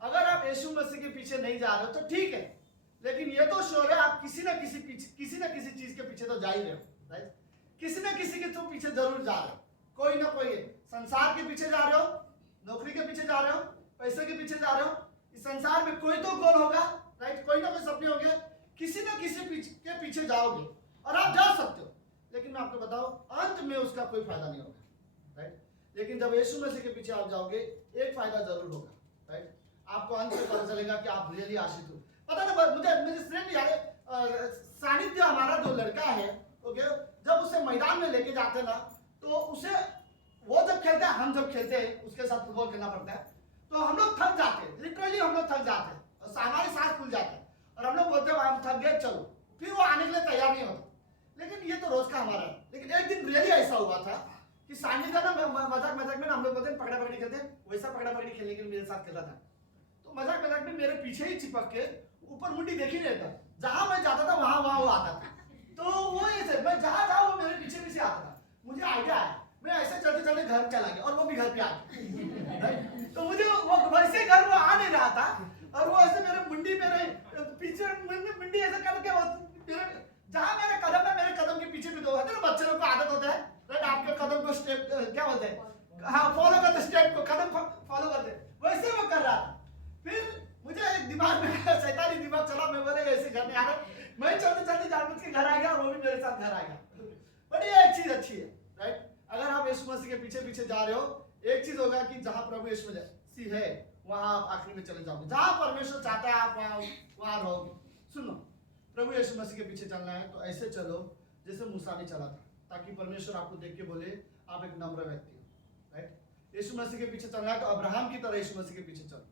अगर आप यीशु मसीह के पीछे नहीं जा रहे हो तो ठीक है, लेकिन ये तो श्योर है आप किसी ना किसी चीज के पीछे तो जा ही रहे हो, राइट। किसी ना किसी के तो पीछे जरूर जा रहे हो, कोई ना कोई। संसार के पीछे जा रहे हो, नौकरी के पीछे जा रहे हो, पैसे के पीछे जा रहे हो। इस संसार में कोई तो गोल होगा, राइट, कोई ना कोई सपने होंगे, किसी ना किसी के पीछे जाओगे और आप जा सकते हो, लेकिन मैं आपको बताऊं अंत में उसका कोई फायदा नहीं होगा, राइट। लेकिन जब यीशु मसीह के पीछे आप जाओगे एक फायदा जरूर होगा, राइट। आपको अंत में पता चलेगा कि आप रियली आशित हो। पता ना, मुझे फ्रेंड याद है, सानिध्य हमारा जो लड़का है, ओके, जब उसे मैदान में लेके जाते ना तो उसे, वो जब खेलता है, हम जब खेलते हैं उसके साथ फुटबॉल खेलना पड़ता है, तो हम लोग थक जाते हैं, लिटरली हम लोग थक जाते हैं और हमारी सांस खुल जाती है और हम लोग बोलते हैं हम थक गए चलो, फिर वो आने के लिए तैयार नहीं होता। लेकिन ये तो रोज का हमारा है। लेकिन एक दिन रियली ऐसा हुआ था कि सानिध्य ना मजाक में हम लोग बोलते हैं पकड़ा पकड़ी खेलते, वैसा पकड़ा पकड़ी खेलने के लिए मेरे साथ खेला था। तो मजाक में मेरे पीछे ही चिपक के ऊपर मुंडी देख ही रहता, जहां मैं जाता था वहां वो आता था। तो वो ऐसे मैं जहां जाऊं वो मेरे पीछे आता था। मुझे आइडिया आया, मैं ऐसे चलते घर चला गया और वो भी घर पे आ गया। तो मुझे वो वैसे घर वो आ नहीं रहा था और वो ऐसे मेरे मुंडी मेरे पीछे मुंडी ऐसे करके जहां मेरे कदम के पीछे भी दो होते ना, बच्चे लोग को आदत होता है, राइट, आपके कदम को स्टेप क्या बोलते हैं, हाँ, फॉलो करते, स्टेप को कदम फॉलो करते, वैसे वो कर रहा था। फिर मुझे एक दिमाग में शैतानी दिमाग चला, मैं बोले ऐसे घर नहीं आ रहा, मैं चलते जानबूझ के घर आ गया और वो भी मेरे साथ घर आ गया। बट ये एक चीज अच्छी है, राइट, अगर आप यीशु मसीह के पीछे जा रहे हो, एक चीज होगा कि जहां प्रभु यीशु मसीह है वहां आप आखिरी में चले जाओगे। जहां परमेश्वर चाहता है आप वहां रहोगे। सुनो, प्रभु यीशु मसीह के पीछे चलना है तो ऐसे चलो जैसे मूसा ने चला था, ताकि परमेश्वर आपको देख के बोले आप एक नम्र व्यक्ति हो, राइट। यीशु मसीह के पीछे चलना है तो अब्राहम की तरह यीशु मसीह के पीछे चलो,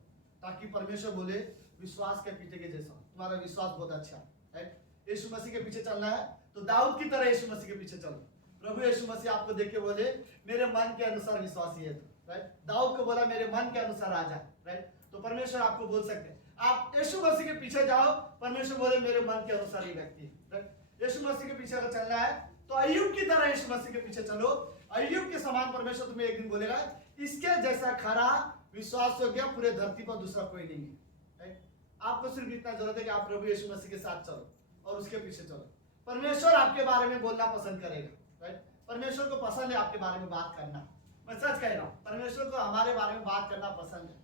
ताकि परमेश्वर बोले विश्वास के पीछे के जैसा, तुम्हारा विश्वास बहुत अच्छा है, राइट। यीशु मसीह के पीछे चलना है तो दाऊद की तरह यीशु मसीह के पीछे चलो। प्रभु यीशु मसीह आपको देख के बोले मेरे मन के अनुसार विश्वासी है, राइट। दाऊद को बोला मेरे मन के अनुसार आ जा, राइट। तो परमेश्वर आपको बोल सकते हैं आप यीशु मसीह के पीछे जाओ, परमेश्वर बोले मेरे मन के अनुसार ही व्यक्ति, राइट। यीशु मसीह के पीछे अगर चलना है तो अय्यूब की तरह यीशु मसीह के पीछे चलो। अय्यूब के समान परमेश्वर तुम्हें एक दिन बोलेगा इसके जैसा खरा विश्वास योग्य पूरे धरती पर दूसरा कोई नहीं है, राइट। आपको सिर्फ इतना जरूरत है कि आप प्रभु यीशु मसीह के साथ चलो और उसके पीछे चलो। परमेश्वर आपके बारे में बोलना पसंद करेगा, राइट। परमेश्वर को पसंद है आपके बारे में बात करना। मैं सच कह रहा हूँ, परमेश्वर को हमारे बारे में बात करना पसंद है,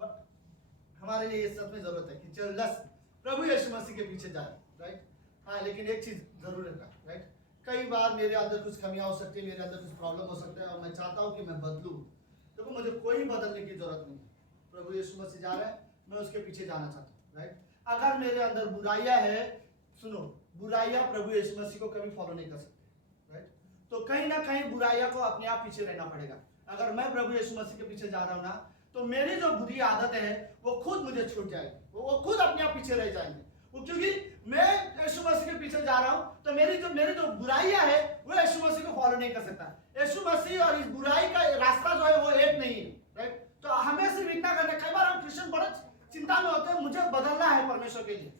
बट हमारे लिए ये सच में जरूरत है कि चल लस प्रभु यीशु मसीह के पीछे जाए, राइट। हाँ, लेकिन एक चीज जरूर है, राइट। कई बार मेरे अंदर कुछ कमियां हो सकती है, मेरे अंदर कुछ प्रॉब्लम हो सकता है और मैं चाहता हूँ कि मैं बदलूं। देखो मुझे कोई बदलने की जरूरत नहीं है, प्रभु यीशु मसीह जा रहा है, मैं उसके पीछे जाना चाहता हूँ, राइट। अगर मेरे अंदर बुराइयां है, सुनो, बुराइयां प्रभु यीशु मसीह को कभी फॉलो नहीं कर सकती, राइट। तो कहीं ना कहीं बुराइयां को अपने आप पीछे रहना पड़ेगा। अगर मैं प्रभु यीशु मसीह के पीछे जा रहा हूँ ना, तो मेरी जो बुरी आदतें हैं वो खुद मुझे छूट जाएगी, वो खुद अपने आप पीछे रह जाएंगे। वो क्योंकि मैं यीशु मसीह के पीछे जा रहा हूँ तो मेरी जो बुराइयां है वो यीशु मसीह को फॉलो नहीं कर सकता। यीशु मसीह और इस बुराई का रास्ता जो है वो एक नहीं है, राइट। तो हमें सिर्फ इतना करना है। कई बार हम क्रिश्चियन बड़े चिंता में होते हैं, मुझे बदलना है परमेश्वर के लिए।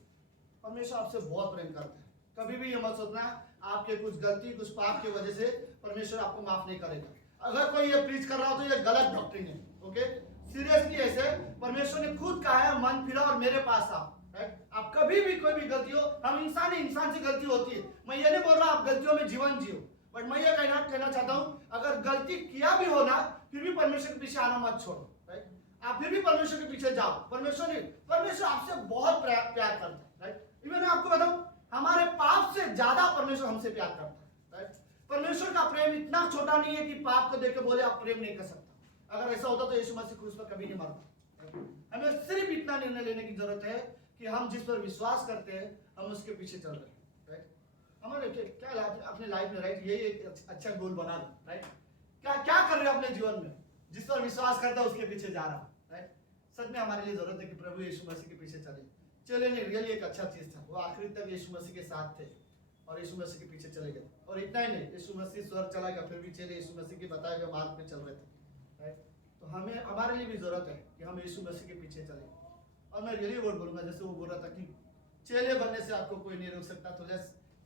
परमेश्वर आपसे बहुत प्रेम करता है। कभी भी ये मत सोचना आपके कुछ गलती कुछ पाप की वजह से परमेश्वर आपको माफ नहीं करेगा। अगर कोई ये प्रीच कर रहा हो तो ये गलत डॉक्ट्रिन है, ओके। सीरियसली ऐसे परमेश्वर ने खुद कहा है मन फिरा और मेरे पास आओ, राइट। आप कभी भी कोई भी गलती हो, हम इंसान से गलती होती है। मैं ये नहीं बोल रहा आप गलतियों में जीवन जियो, बट मैं ये कहना चाहता हूँ अगर गलती किया भी हो ना फिर भी परमेश्वर के पीछे आना मत छोड़ो, राइट। आप फिर भी परमेश्वर के पीछे जाओ। परमेश्वर आपसे बहुत प्यार करता है, राइट। इवन मैं आपको बताऊं हमारे पाप से ज्यादा परमेश्वर हमसे प्यार करता है, राइट। परमेश्वर का प्रेम इतना छोटा नहीं है कि पाप को देख के बोले आप प्रेम नहीं कर सकता। अगर ऐसा होता तो यीशु मसीह क्रूस पर कभी नहीं मरता। हमें सिर्फ इतना निर्णय लेने की जरूरत है कि हम जिस पर विश्वास करते हैं हम उसके पीछे चल रहे हैं, राइट। हमारे क्या अपने लाइफ में, राइट, यही एक अच्छा गोल बना दो, राइट। क्या क्या कर रहे हो अपने जीवन में, जिस पर विश्वास करता है उसके पीछे जा रहा, राइट। सच में हमारे लिए जरूरत है कि प्रभु यीशु मसीह के पीछे चले। चले नहीं, रियली एक अच्छा चीज था, वो आखिरी तक यीशु मसीह के साथ थे और यीशु मसीह के पीछे चले गए। और इतना ही नहीं, यीशु मसीह स्वर्ग चला गया, फिर भी चले यीशु मसीह के बताए हुए मार्ग पे चल रहे थे, राइट। तो हमें हमारे लिए भी जरूरत है कि हम यीशु मसीह के पीछे चले। और मैं रियली वर्ड बोलूंगा, जैसे वो बोल रहा था कि चेले बनने से आपको कोई नहीं रोक सकता, तो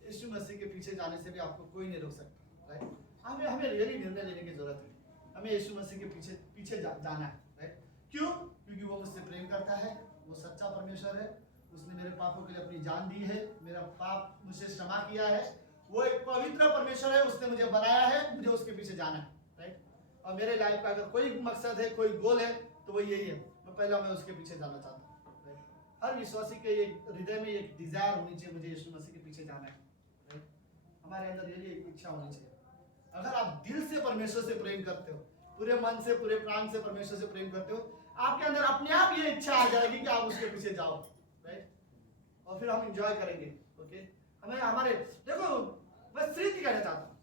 यीशु मसीह के पीछे जाने से भी आपको कोई नहीं रोक सकता, राइट। हमें हमें रियली निर्णय लेने की जरूरत है, हमें यीशु मसीह के पीछे जाना है, राइट। क्यों? क्योंकि वो मुझसे प्रेम करता है, वो सच्चा परमेश्वर है, उसने मेरे पापों के लिए अपनी जान दी है, मेरा पाप मुझे क्षमा किया है, वो एक पवित्र परमेश्वर है, उसने मुझे बनाया है, मुझे उसके पीछे जाना है, राइट। और मेरे लाइफ का अगर कोई मकसद है, कोई गोल है, तो वो यही है, मैं उसके पीछे जाना चाहता हूँ, राइट। हर विश्वासी के ये हृदय में एक डिजायर होनी चाहिए, मुझे यीशु मसीह के पीछे जाना है, राइट। हमारे अंदर ये एक इच्छा होनी चाहिए। अगर आप दिल से परमेश्वर से प्रेम करते हो, पूरे मन से, पूरे प्राण से परमेश्वर से प्रेम करते हो, आपके अंदर अपने आप ये इच्छा आ जाएगी कि आप उसके पीछे जाओ, राइट। और फिर हम एंजॉय करेंगे, ओके। हमें हमारे देखो, मैं सिर्फ कहना चाहता हूँ,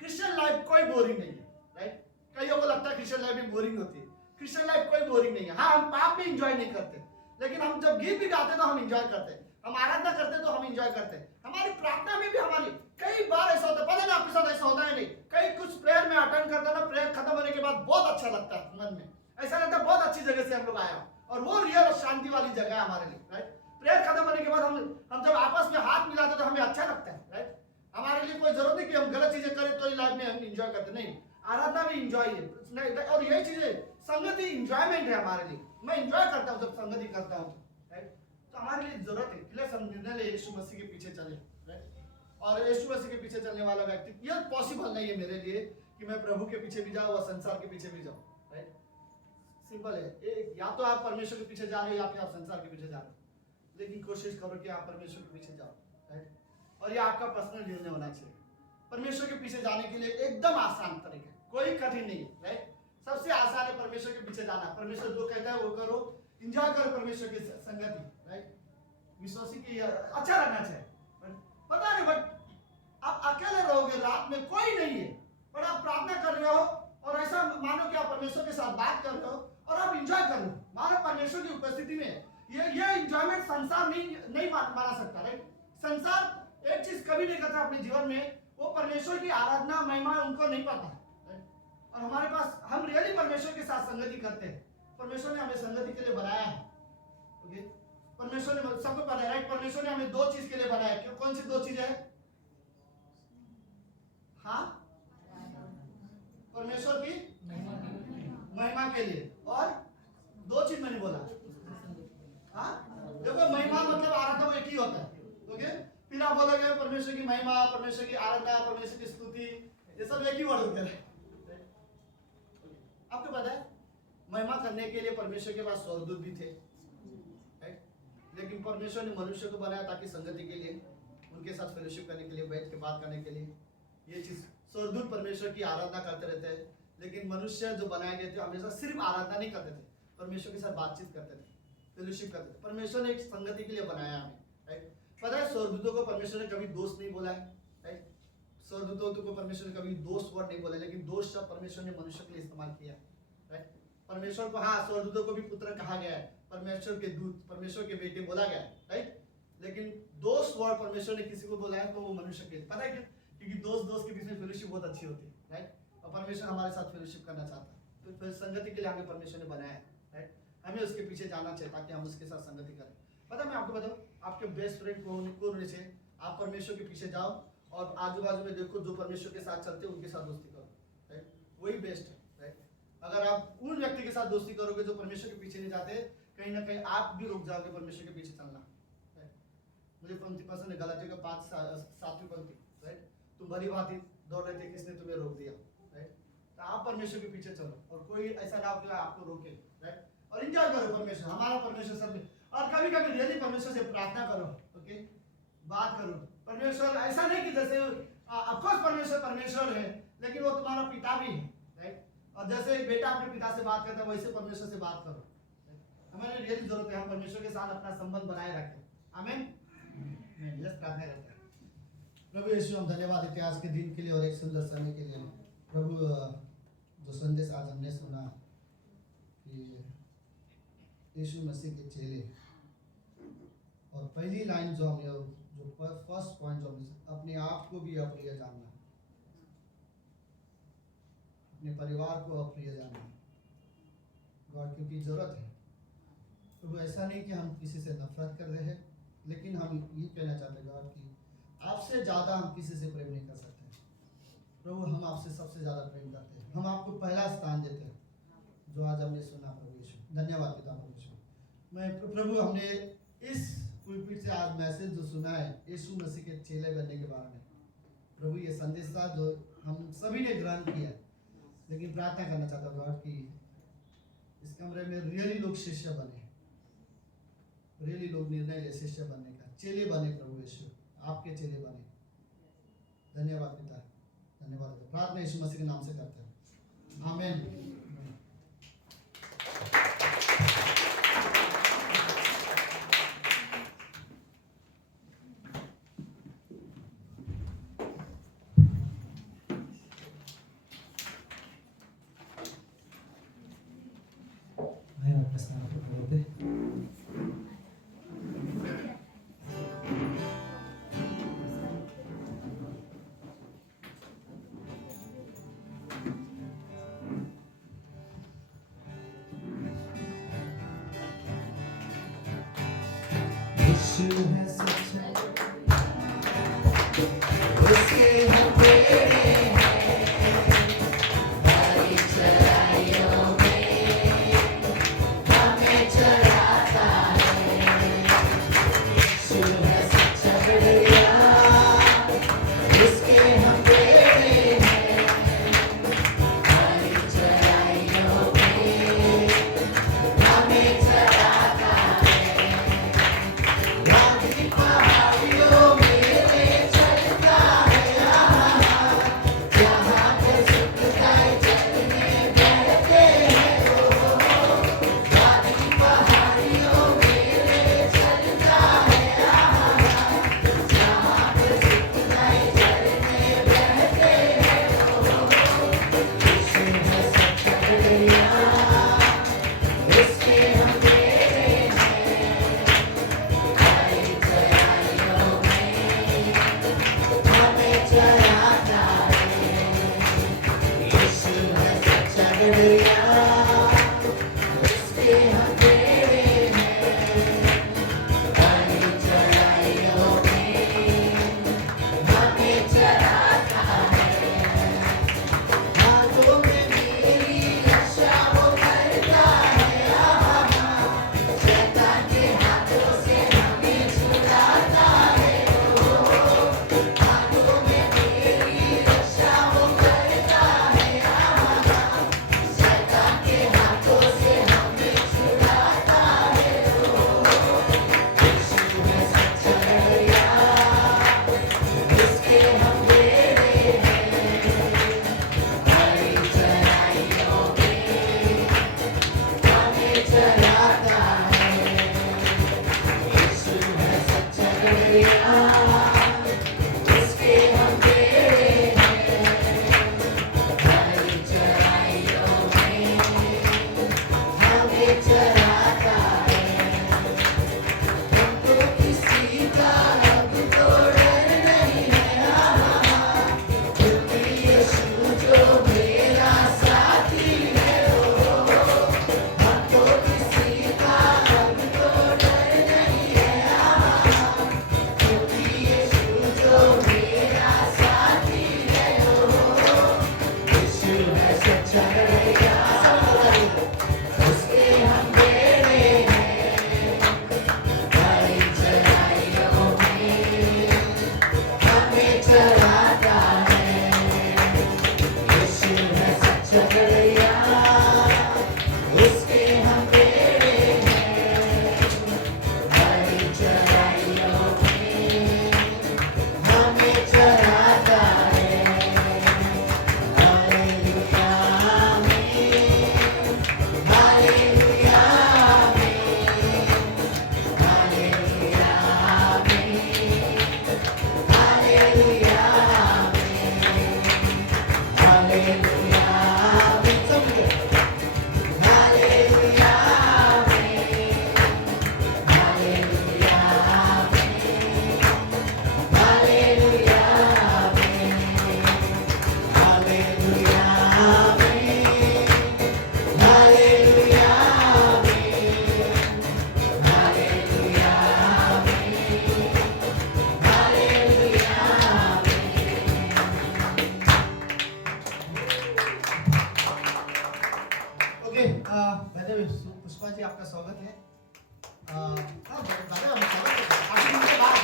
क्रिश्चियन लाइफ कोई बोरिंग नहीं है, राइट। कईयों को लगता है क्रिश्चियन लाइफ भी बोरिंग होती है, क्रिश्चियन लाइफ कोई बोरिंग नहीं है। हाँ, हम पाप भी एंजॉय नहीं करते, लेकिन हम जब गीत भी गाते तो हम एंजॉय करते हैं, हम आराधना करते तो हम एंजॉय करते हैं, हमारी प्रार्थना में भी हमारी कई बार ऐसा होता है, पता नहीं आपके साथ ऐसा होता है नहीं, कई कुछ प्रेयर में अटेंड करता है ना, प्रेयर खत्म होने के बाद बहुत अच्छा लगता है, मन में ऐसा लगता है बहुत अच्छी जगह से हम लोग आया, और वो रियल और शांति वाली जगह है हमारे लिए, राइट। प्रेयर खत्म होने के बाद हम जब आपस में हाथ मिलाते तो हमें अच्छा लगता है, राइट। हमारे लिए कोई जरूरत नहीं कि हम गलत चीजें करें तो लाइफ में हम एंजॉय करते, नहीं, आराधना भी एंजॉय है, और यही चीजें संगति एंजॉयमेंट है हमारे लिए। मैं एंजॉय करता हूँ जब संगति करता हूँ, राइट। तो हमारे लिए जरूरत है कि हम निर्णय ले यीशु मसीह के पीछे चले, राइट। और यीशु मसीह के पीछे चलने वाला व्यक्ति, यह पॉसिबल नहीं है मेरे लिए कि मैं प्रभु के पीछे भी जाऊँ और संसार के पीछे भी जाऊँ, राइट। सिंपल है, या तो आप परमेश्वर के पीछे जा रहे हो या फिर आप संसार के पीछे जा रहे हो, लेकिन कोशिश करो कि आप परमेश्वर के पीछे जाओ, राइट। और ये आपका पर्सनल निर्णय होना चाहिए। परमेश्वर के पीछे जाने के लिए एकदम आसान तरीका है, कोई कठिन नहीं है, राइट। सबसे आसान है परमेश्वर के पीछे जाना। परमेश्वर जो कहता है वो करो, एंजॉय करो परमेश्वर की संगति, राइट। विश्वासी के अच्छा रहना चाहिए, पता नहीं, बट आप अकेले रहोगे, रात में कोई नहीं है, पर आप प्रार्थना कर रहे हो और ऐसा मानो कि आप परमेश्वर के साथ बात कर रहे हो और आप एंजॉय कर रहे हो, मानो परमेश्वर की उपस्थिति में। ये एंजॉयमेंट संसार नहीं माना सकता, राइट। संसार एक चीज कभी नहीं करता अपने जीवन में, वो परमेश्वर की आराधना महिमा उनको नहीं पता, राइट। और हमारे पास, हम रियली परमेश्वर के साथ संगति करते हैं, परमेश्वर ने हमें संगति के लिए बनाया है, ओके। परमेश्वर ने सबको पता है, राइट। परमेश्वर ने हमें दो चीज के लिए बनाया, क्यों? कौन सी दो चीजें हैं? हाँ, परमेश्वर की महिमा के लिए, और दो चीज मैंने बोला, हाँ। देखो, महिमा मतलब आराधना वो एक ही होता है, ओके। फिर आप बोलोगे परमेश्वर की महिमा, परमेश्वर की आराधना, परमेश्वर की स्तुति, ये सब एक ही वर्ड होते हैं। आपको पता है, महिमा करने के लिए परमेश्वर के पास स्वर्गदूत भी थे, राइट। लेकिन परमेश्वर ने मनुष्य को बनाया ताकि संगति के लिए, उनके साथ फेलोशिप करने के लिए, बैठ के बात करने के लिए। ये चीज, स्वर्गदूत परमेश्वर की आराधना करते रहते हैं, लेकिन मनुष्य जो बनाए गए थे हमेशा सिर्फ आराधना नहीं करते थे, परमेश्वर के साथ बातचीत करते थे, फेलोशिप करते थे। परमेश्वर ने एक संगति के लिए बनाया हमें, राइट। पता है, स्वर्गदूतों को परमेश्वर ने कभी दोस्त नहीं बोला है, राइट। स्वर्गदूतों को परमेश्वर ने कभी दोस्त वर्ड नहीं बोला, लेकिन दोस्त शब्द परमेश्वर ने मनुष्य के लिए इस्तेमाल किया, राइट। परमेश्वर को, हाँ, स्वर्गदूतों को भी पुत्र कहा गया है, परमेश्वर के दूत, परमेश्वर के बेटे बोला गया है, राइट। लेकिन दोस्त वर्ड परमेश्वर ने किसी को बोला है तो वो मनुष्य के, पता है क्यों? क्योंकि दोस्त के बीच में फेलोशिप बहुत अच्छी होती है, राइट। और परमेश्वर हमारे साथ फेलोशिप करना चाहता है, तो फिर संगति के लिए हमें परमेश्वर ने बनाया है, राइट। हमें उसके पीछे जाना चाहिए ताकि हम उसके साथ संगति करें। पता है, मैं आपको बताऊं, आपके बेस्ट फ्रेंड कौन होने चाहिए? आप परमेश्वर के पीछे जाओ और आजू बाजू में देखो जो परमेश्वर के साथ चलते हैं उनके साथ दोस्ती करो, राइट। वही बेस्ट है, राइट। अगर आप उन व्यक्ति के साथ दोस्ती करोगे जो परमेश्वर के पीछे नहीं जाते, कहीं ना कहीं आप भी रुक जाओगे परमेश्वर के पीछे चलना, राइट। मुझे पंक्ति पसंद है, गलातियों का 5:7 पंक्ति, राइट। तुम भली भांति दौड़ रहे थे, किसने तुम्हें रोक दिया, राइट। तो आप परमेश्वर के पीछे चलो और कोई ऐसा ना हो कि आपको रोके, राइट। और एंजॉय करो परमेश्वर, हमारा परमेश्वर सब में। और कभी कभी रियली परमेश्वर से प्रार्थना करो, ओके, बात करो। परमेश्वर ऐसा नहीं कि जैसे ऑफकोर्स परमेश्वर है, लेकिन वो तुम्हारा पिता भी है, राइट। और जैसे एक बेटा अपने पिता से बात करता है, वैसे परमेश्वर से बात करो। हमें रियली जरूरत है हम परमेश्वर के साथ अपना संबंध बनाए रखें, आमीन। प्रार्थना करते हैं। प्रभु यीशु, हम धन्यवाद देते हैं आज के दिन के लिए और एक सुंदर समय के लिए। प्रभु जो संदेश आज हमने सुना कि यीशु मसीह के चेले, और पहली लाइन जो हमने, जो फर्स्ट पॉइंट जो हमने, अपने आप को भी अप्रिय जानना, अपने परिवार को अप्रिय जानना गॉड, क्योंकि जरूरत है प्रभु। ऐसा नहीं कि हम किसी से नफरत कर रहे हैं, लेकिन हम ये कहना चाहते हैं गॉड कि आपसे ज़्यादा हम किसी से प्रेम नहीं कर सकते प्रभु। हम आपसे सबसे ज़्यादा प्रेम करते हैं, हम आपको पहला स्थान देते हैं, जो आज हमने सुना प्रभु यीशु। धन्यवाद पिता प्रभु यीशु। मैं प्रभु, हमने इस पुलपिट से आज मैसेज जो सुना है यीशु मसीह के चेले बनने के बारे में प्रभु, ये संदेश था जो हम सभी ने ग्रहण किया, लेकिन प्रार्थना करना चाहता हूँ गॉड कि इस कमरे में रियली लोग शिष्य बने, रियली लोग निर्णय ले शिष्य बनने का, चेले बने प्रभु यीशु, आपके चेले बने। धन्यवाद पिता, धन्यवाद। प्रार्थना यीशु मसीह के नाम से करते हैं, आमीन। आया आपका स्थान पर खड़े होते। यीशु है सच्चा, उसके हम तेरे हरी चराइयों में हमें चराता है। यीशु है सच्चा बढ़िया, उसके हम तेरे हैं। हरी चराइयों में हमें चराता है। रात की पहाड़ियों में ले चलता है, जहाँ पे सुख गाय चलने बैठते हैं वो। रात की पहाड़ियों में ले चलता है, जहाँ पे सुख गाय चलने बैठते हैं वो। यीशु है सच्चा बढ़िया, उसके हम तेरे हैं। हरी चराइयों में हमें चराता है। यीशु है सच्चा बढ़िया, उसके हम तेरे हैं। हरी चराइयों में हमें चराता है। हाथों में मेरी रक्षा वो करता है, शैतान के हाथों से हमें छुड़ाता है वो। हाथों में मेरी रक्षा वो करता है, शैतान के हाथों से हमें छुड़ाता है वो। यीशु है सच्चा बढ़िया, उसके हम तेरे हैं। हरी चराइयों में हमें चराता है। यीशु है सच्चा बढ़िया, उसके हम तेरे हैं। हरी चराइयों में हमें चराता है। हमको किसी का अब तो डर नहीं है, क्योंकि यीशु जो मेरा साथी है वो। हमको किसी का अब तो डर नहीं है, क्योंकि इसलिए आपका स्वागत है। हाँ, दादा हम स्वागत है। अभी उनके बाद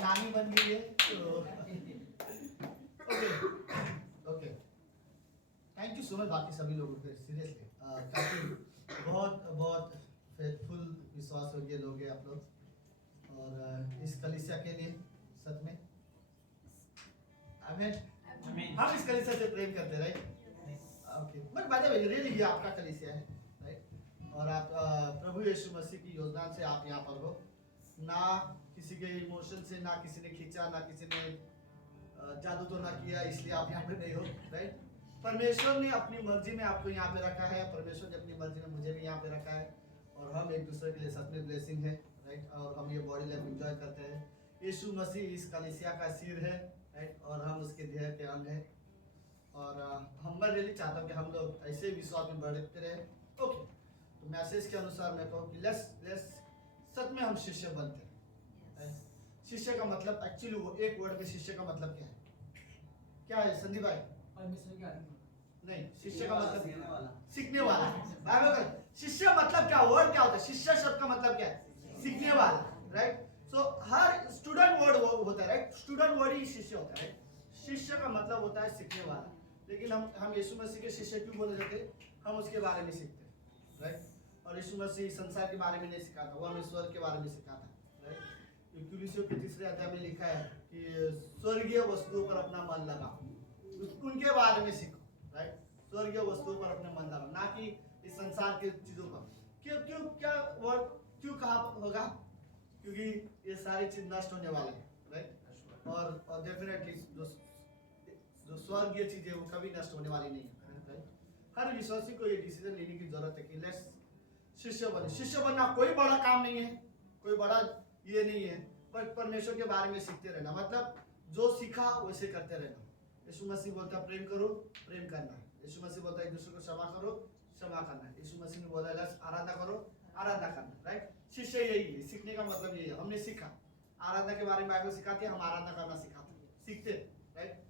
नानी बन गई है तो okay okay thank you so much बाकी सभी लोगों के सीरियसली काफी बहुत बहुत फेथफुल विश्वास योग्य लोग हैं आप लोग और इस कलीसिया के लिए सच में आमीन हम इस कलीसिया से प्रेम करते हैं right okay but by the way really ये आपका कलीसिया है राइट और आप प्रभु यीशु मसीह की योजना से आप यहाँ पर हो ना किसी के इमोशन से ना किसी ने खींचा ना किसी ने जादू तो ना किया इसलिए आप यहाँ पे नहीं हो राइट परमेश्वर ने अपनी मर्जी में आपको यहाँ पे रखा है परमेश्वर ने अपनी मर्जी में मुझे भी यहाँ पे रखा है और हम एक दूसरे के लिए सच में ब्लेसिंग है राइट और हम ये बॉडी लाइफ एंजॉय करते हैं यीशु मसीह इस कलीसिया का सिर है राइट और हम उसके देह के अंग हैं और हम मैं रियली चाहता हूँ कि हम लोग ऐसे विश्वास में बढ़ते रहे ओके तो मैसेज के अनुसार मैं कहूँ कि लेट्स सच में हम शिष्य बनते हैं शिष्य का मतलब एक्चुअली वो एक वर्ड में शिष्य का मतलब क्या है संदीप भाई नहीं शिष्य का मतलब सीखने वाला शिष्य मतलब क्या वर्ड क्या होता है शिष्य शब्द का मतलब क्या है सीखने वाला राइट सो हर स्टूडेंट वर्ड होता है राइट स्टूडेंट वर्ड ही शिष्य होता है शिष्य का मतलब होता है सीखने वाला लेकिन हम यीशु मसीह के शिष्य क्यों बोले जाते हैं हम उसके बारे में सीखते हैं राइट और यीशु मसीह संसार के बारे में नहीं सिखाता वो हमें स्वर्ग के बारे में सिखाता राइट कुलिसियों के 3 अध्याय में लिखा है कि स्वर्गीय वस्तुओं पर अपना मन लगाओ उनके बारे में सीखो राइट स्वर्गीय वस्तुओं पर अपना मन लगाओ ना कि इस संसार के चीजों पर क्यों कहा होगा क्योंकि ये सारी चीज नष्ट होने वाले हैं राइट और डेफिनेटली जो स्वर्गीय चीज है वो कभी नष्ट होने वाली नहीं है राइट हर विश्वासी को ये डिसीजन लेने की जरूरत है कि लेट्स शिष्य बनना कोई बड़ा काम नहीं है कोई बड़ा ये नहीं है पर परमेश्वर के बारे में सीखते रहना मतलब जो सीखा वैसे करते रहना यीशु मसीह बोलता है प्रेम करो प्रेम करना यीशु मसीह बोलता है एक दूसरे को क्षमा करो क्षमा करना यीशु मसीह ने बोला आराधना करो आराधना करना राइट शिष्य यही है सीखने का मतलब यही है हमने सीखा आराधना के बारे में बाइबल सिखाते हम आराधना करना सीखते राइट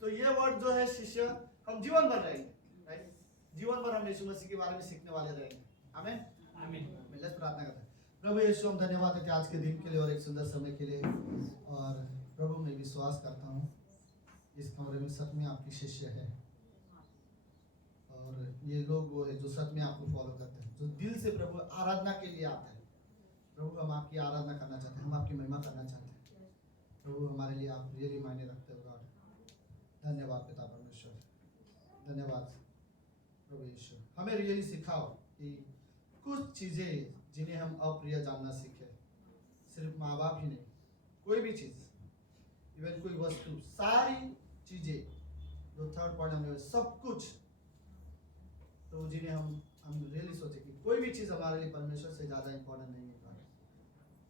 तो ये वर्ड जो है शिष्य हम जीवन भर रहेंगे राइट जीवन भर हम यीशु मसीह के बारे में सीखने वाले रहेंगे आमीन आमीन लेट्स प्रार्थना करते हैं प्रभु यीशु हम धन्यवाद देते हैं आज के दिन के लिए और एक सुंदर समय के लिए और प्रभु मैं विश्वास करता हूँ इस कमरे में सच में आपकी शिष्य है और ये लोग वो है जो सच में आपको फॉलो करते हैं जो दिल से प्रभु आराधना के लिए आते हैं प्रभु हम आपकी आराधना करना चाहते हैं हम आपकी महिमा करना चाहते हैं प्रभु हमारे लिए आप रियली मायने रखते हो गॉड धन्यवाद पिता परमेश्वर धन्यवाद प्रभु यीशु हमें रियली सिखाओ कि कुछ चीज़ें जिन्हें हम अप्रिय जानना सीखे सिर्फ माँ बाप ही नहीं कोई भी चीज़ इवन कोई वस्तु सारी चीज़ें जो थर्ड पॉइंट हमने सब कुछ तो जिन्हें हम रियली सोचे कि कोई भी चीज़ हमारे लिए परमेश्वर से ज़्यादा इंपॉर्टेंट नहीं है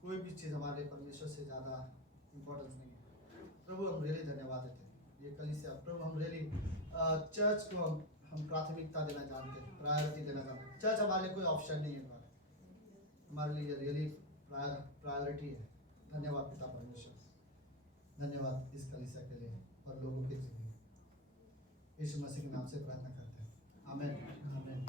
कोई भी चीज़ हमारे लिए परमेश्वर से ज़्यादा इंपॉर्टेंस नहीं है प्रभु हम रियली धन्यवाद देते हैं ये कलीसिया प्रभु हम रियली चर्च को हम प्राथमिकता देना जानते हैं प्रायोरिटी देना जानते हैं चर्च हमारे लिए कोई ऑप्शन नहीं है हमारे लिए रियली प्रायोरिटी है धन्यवाद पिता परमेश्वर धन्यवाद इस कलीसिया के लिए और लोगों के लिए यीशु मसीह के नाम से प्रार्थना करते हैं आमीन आमीन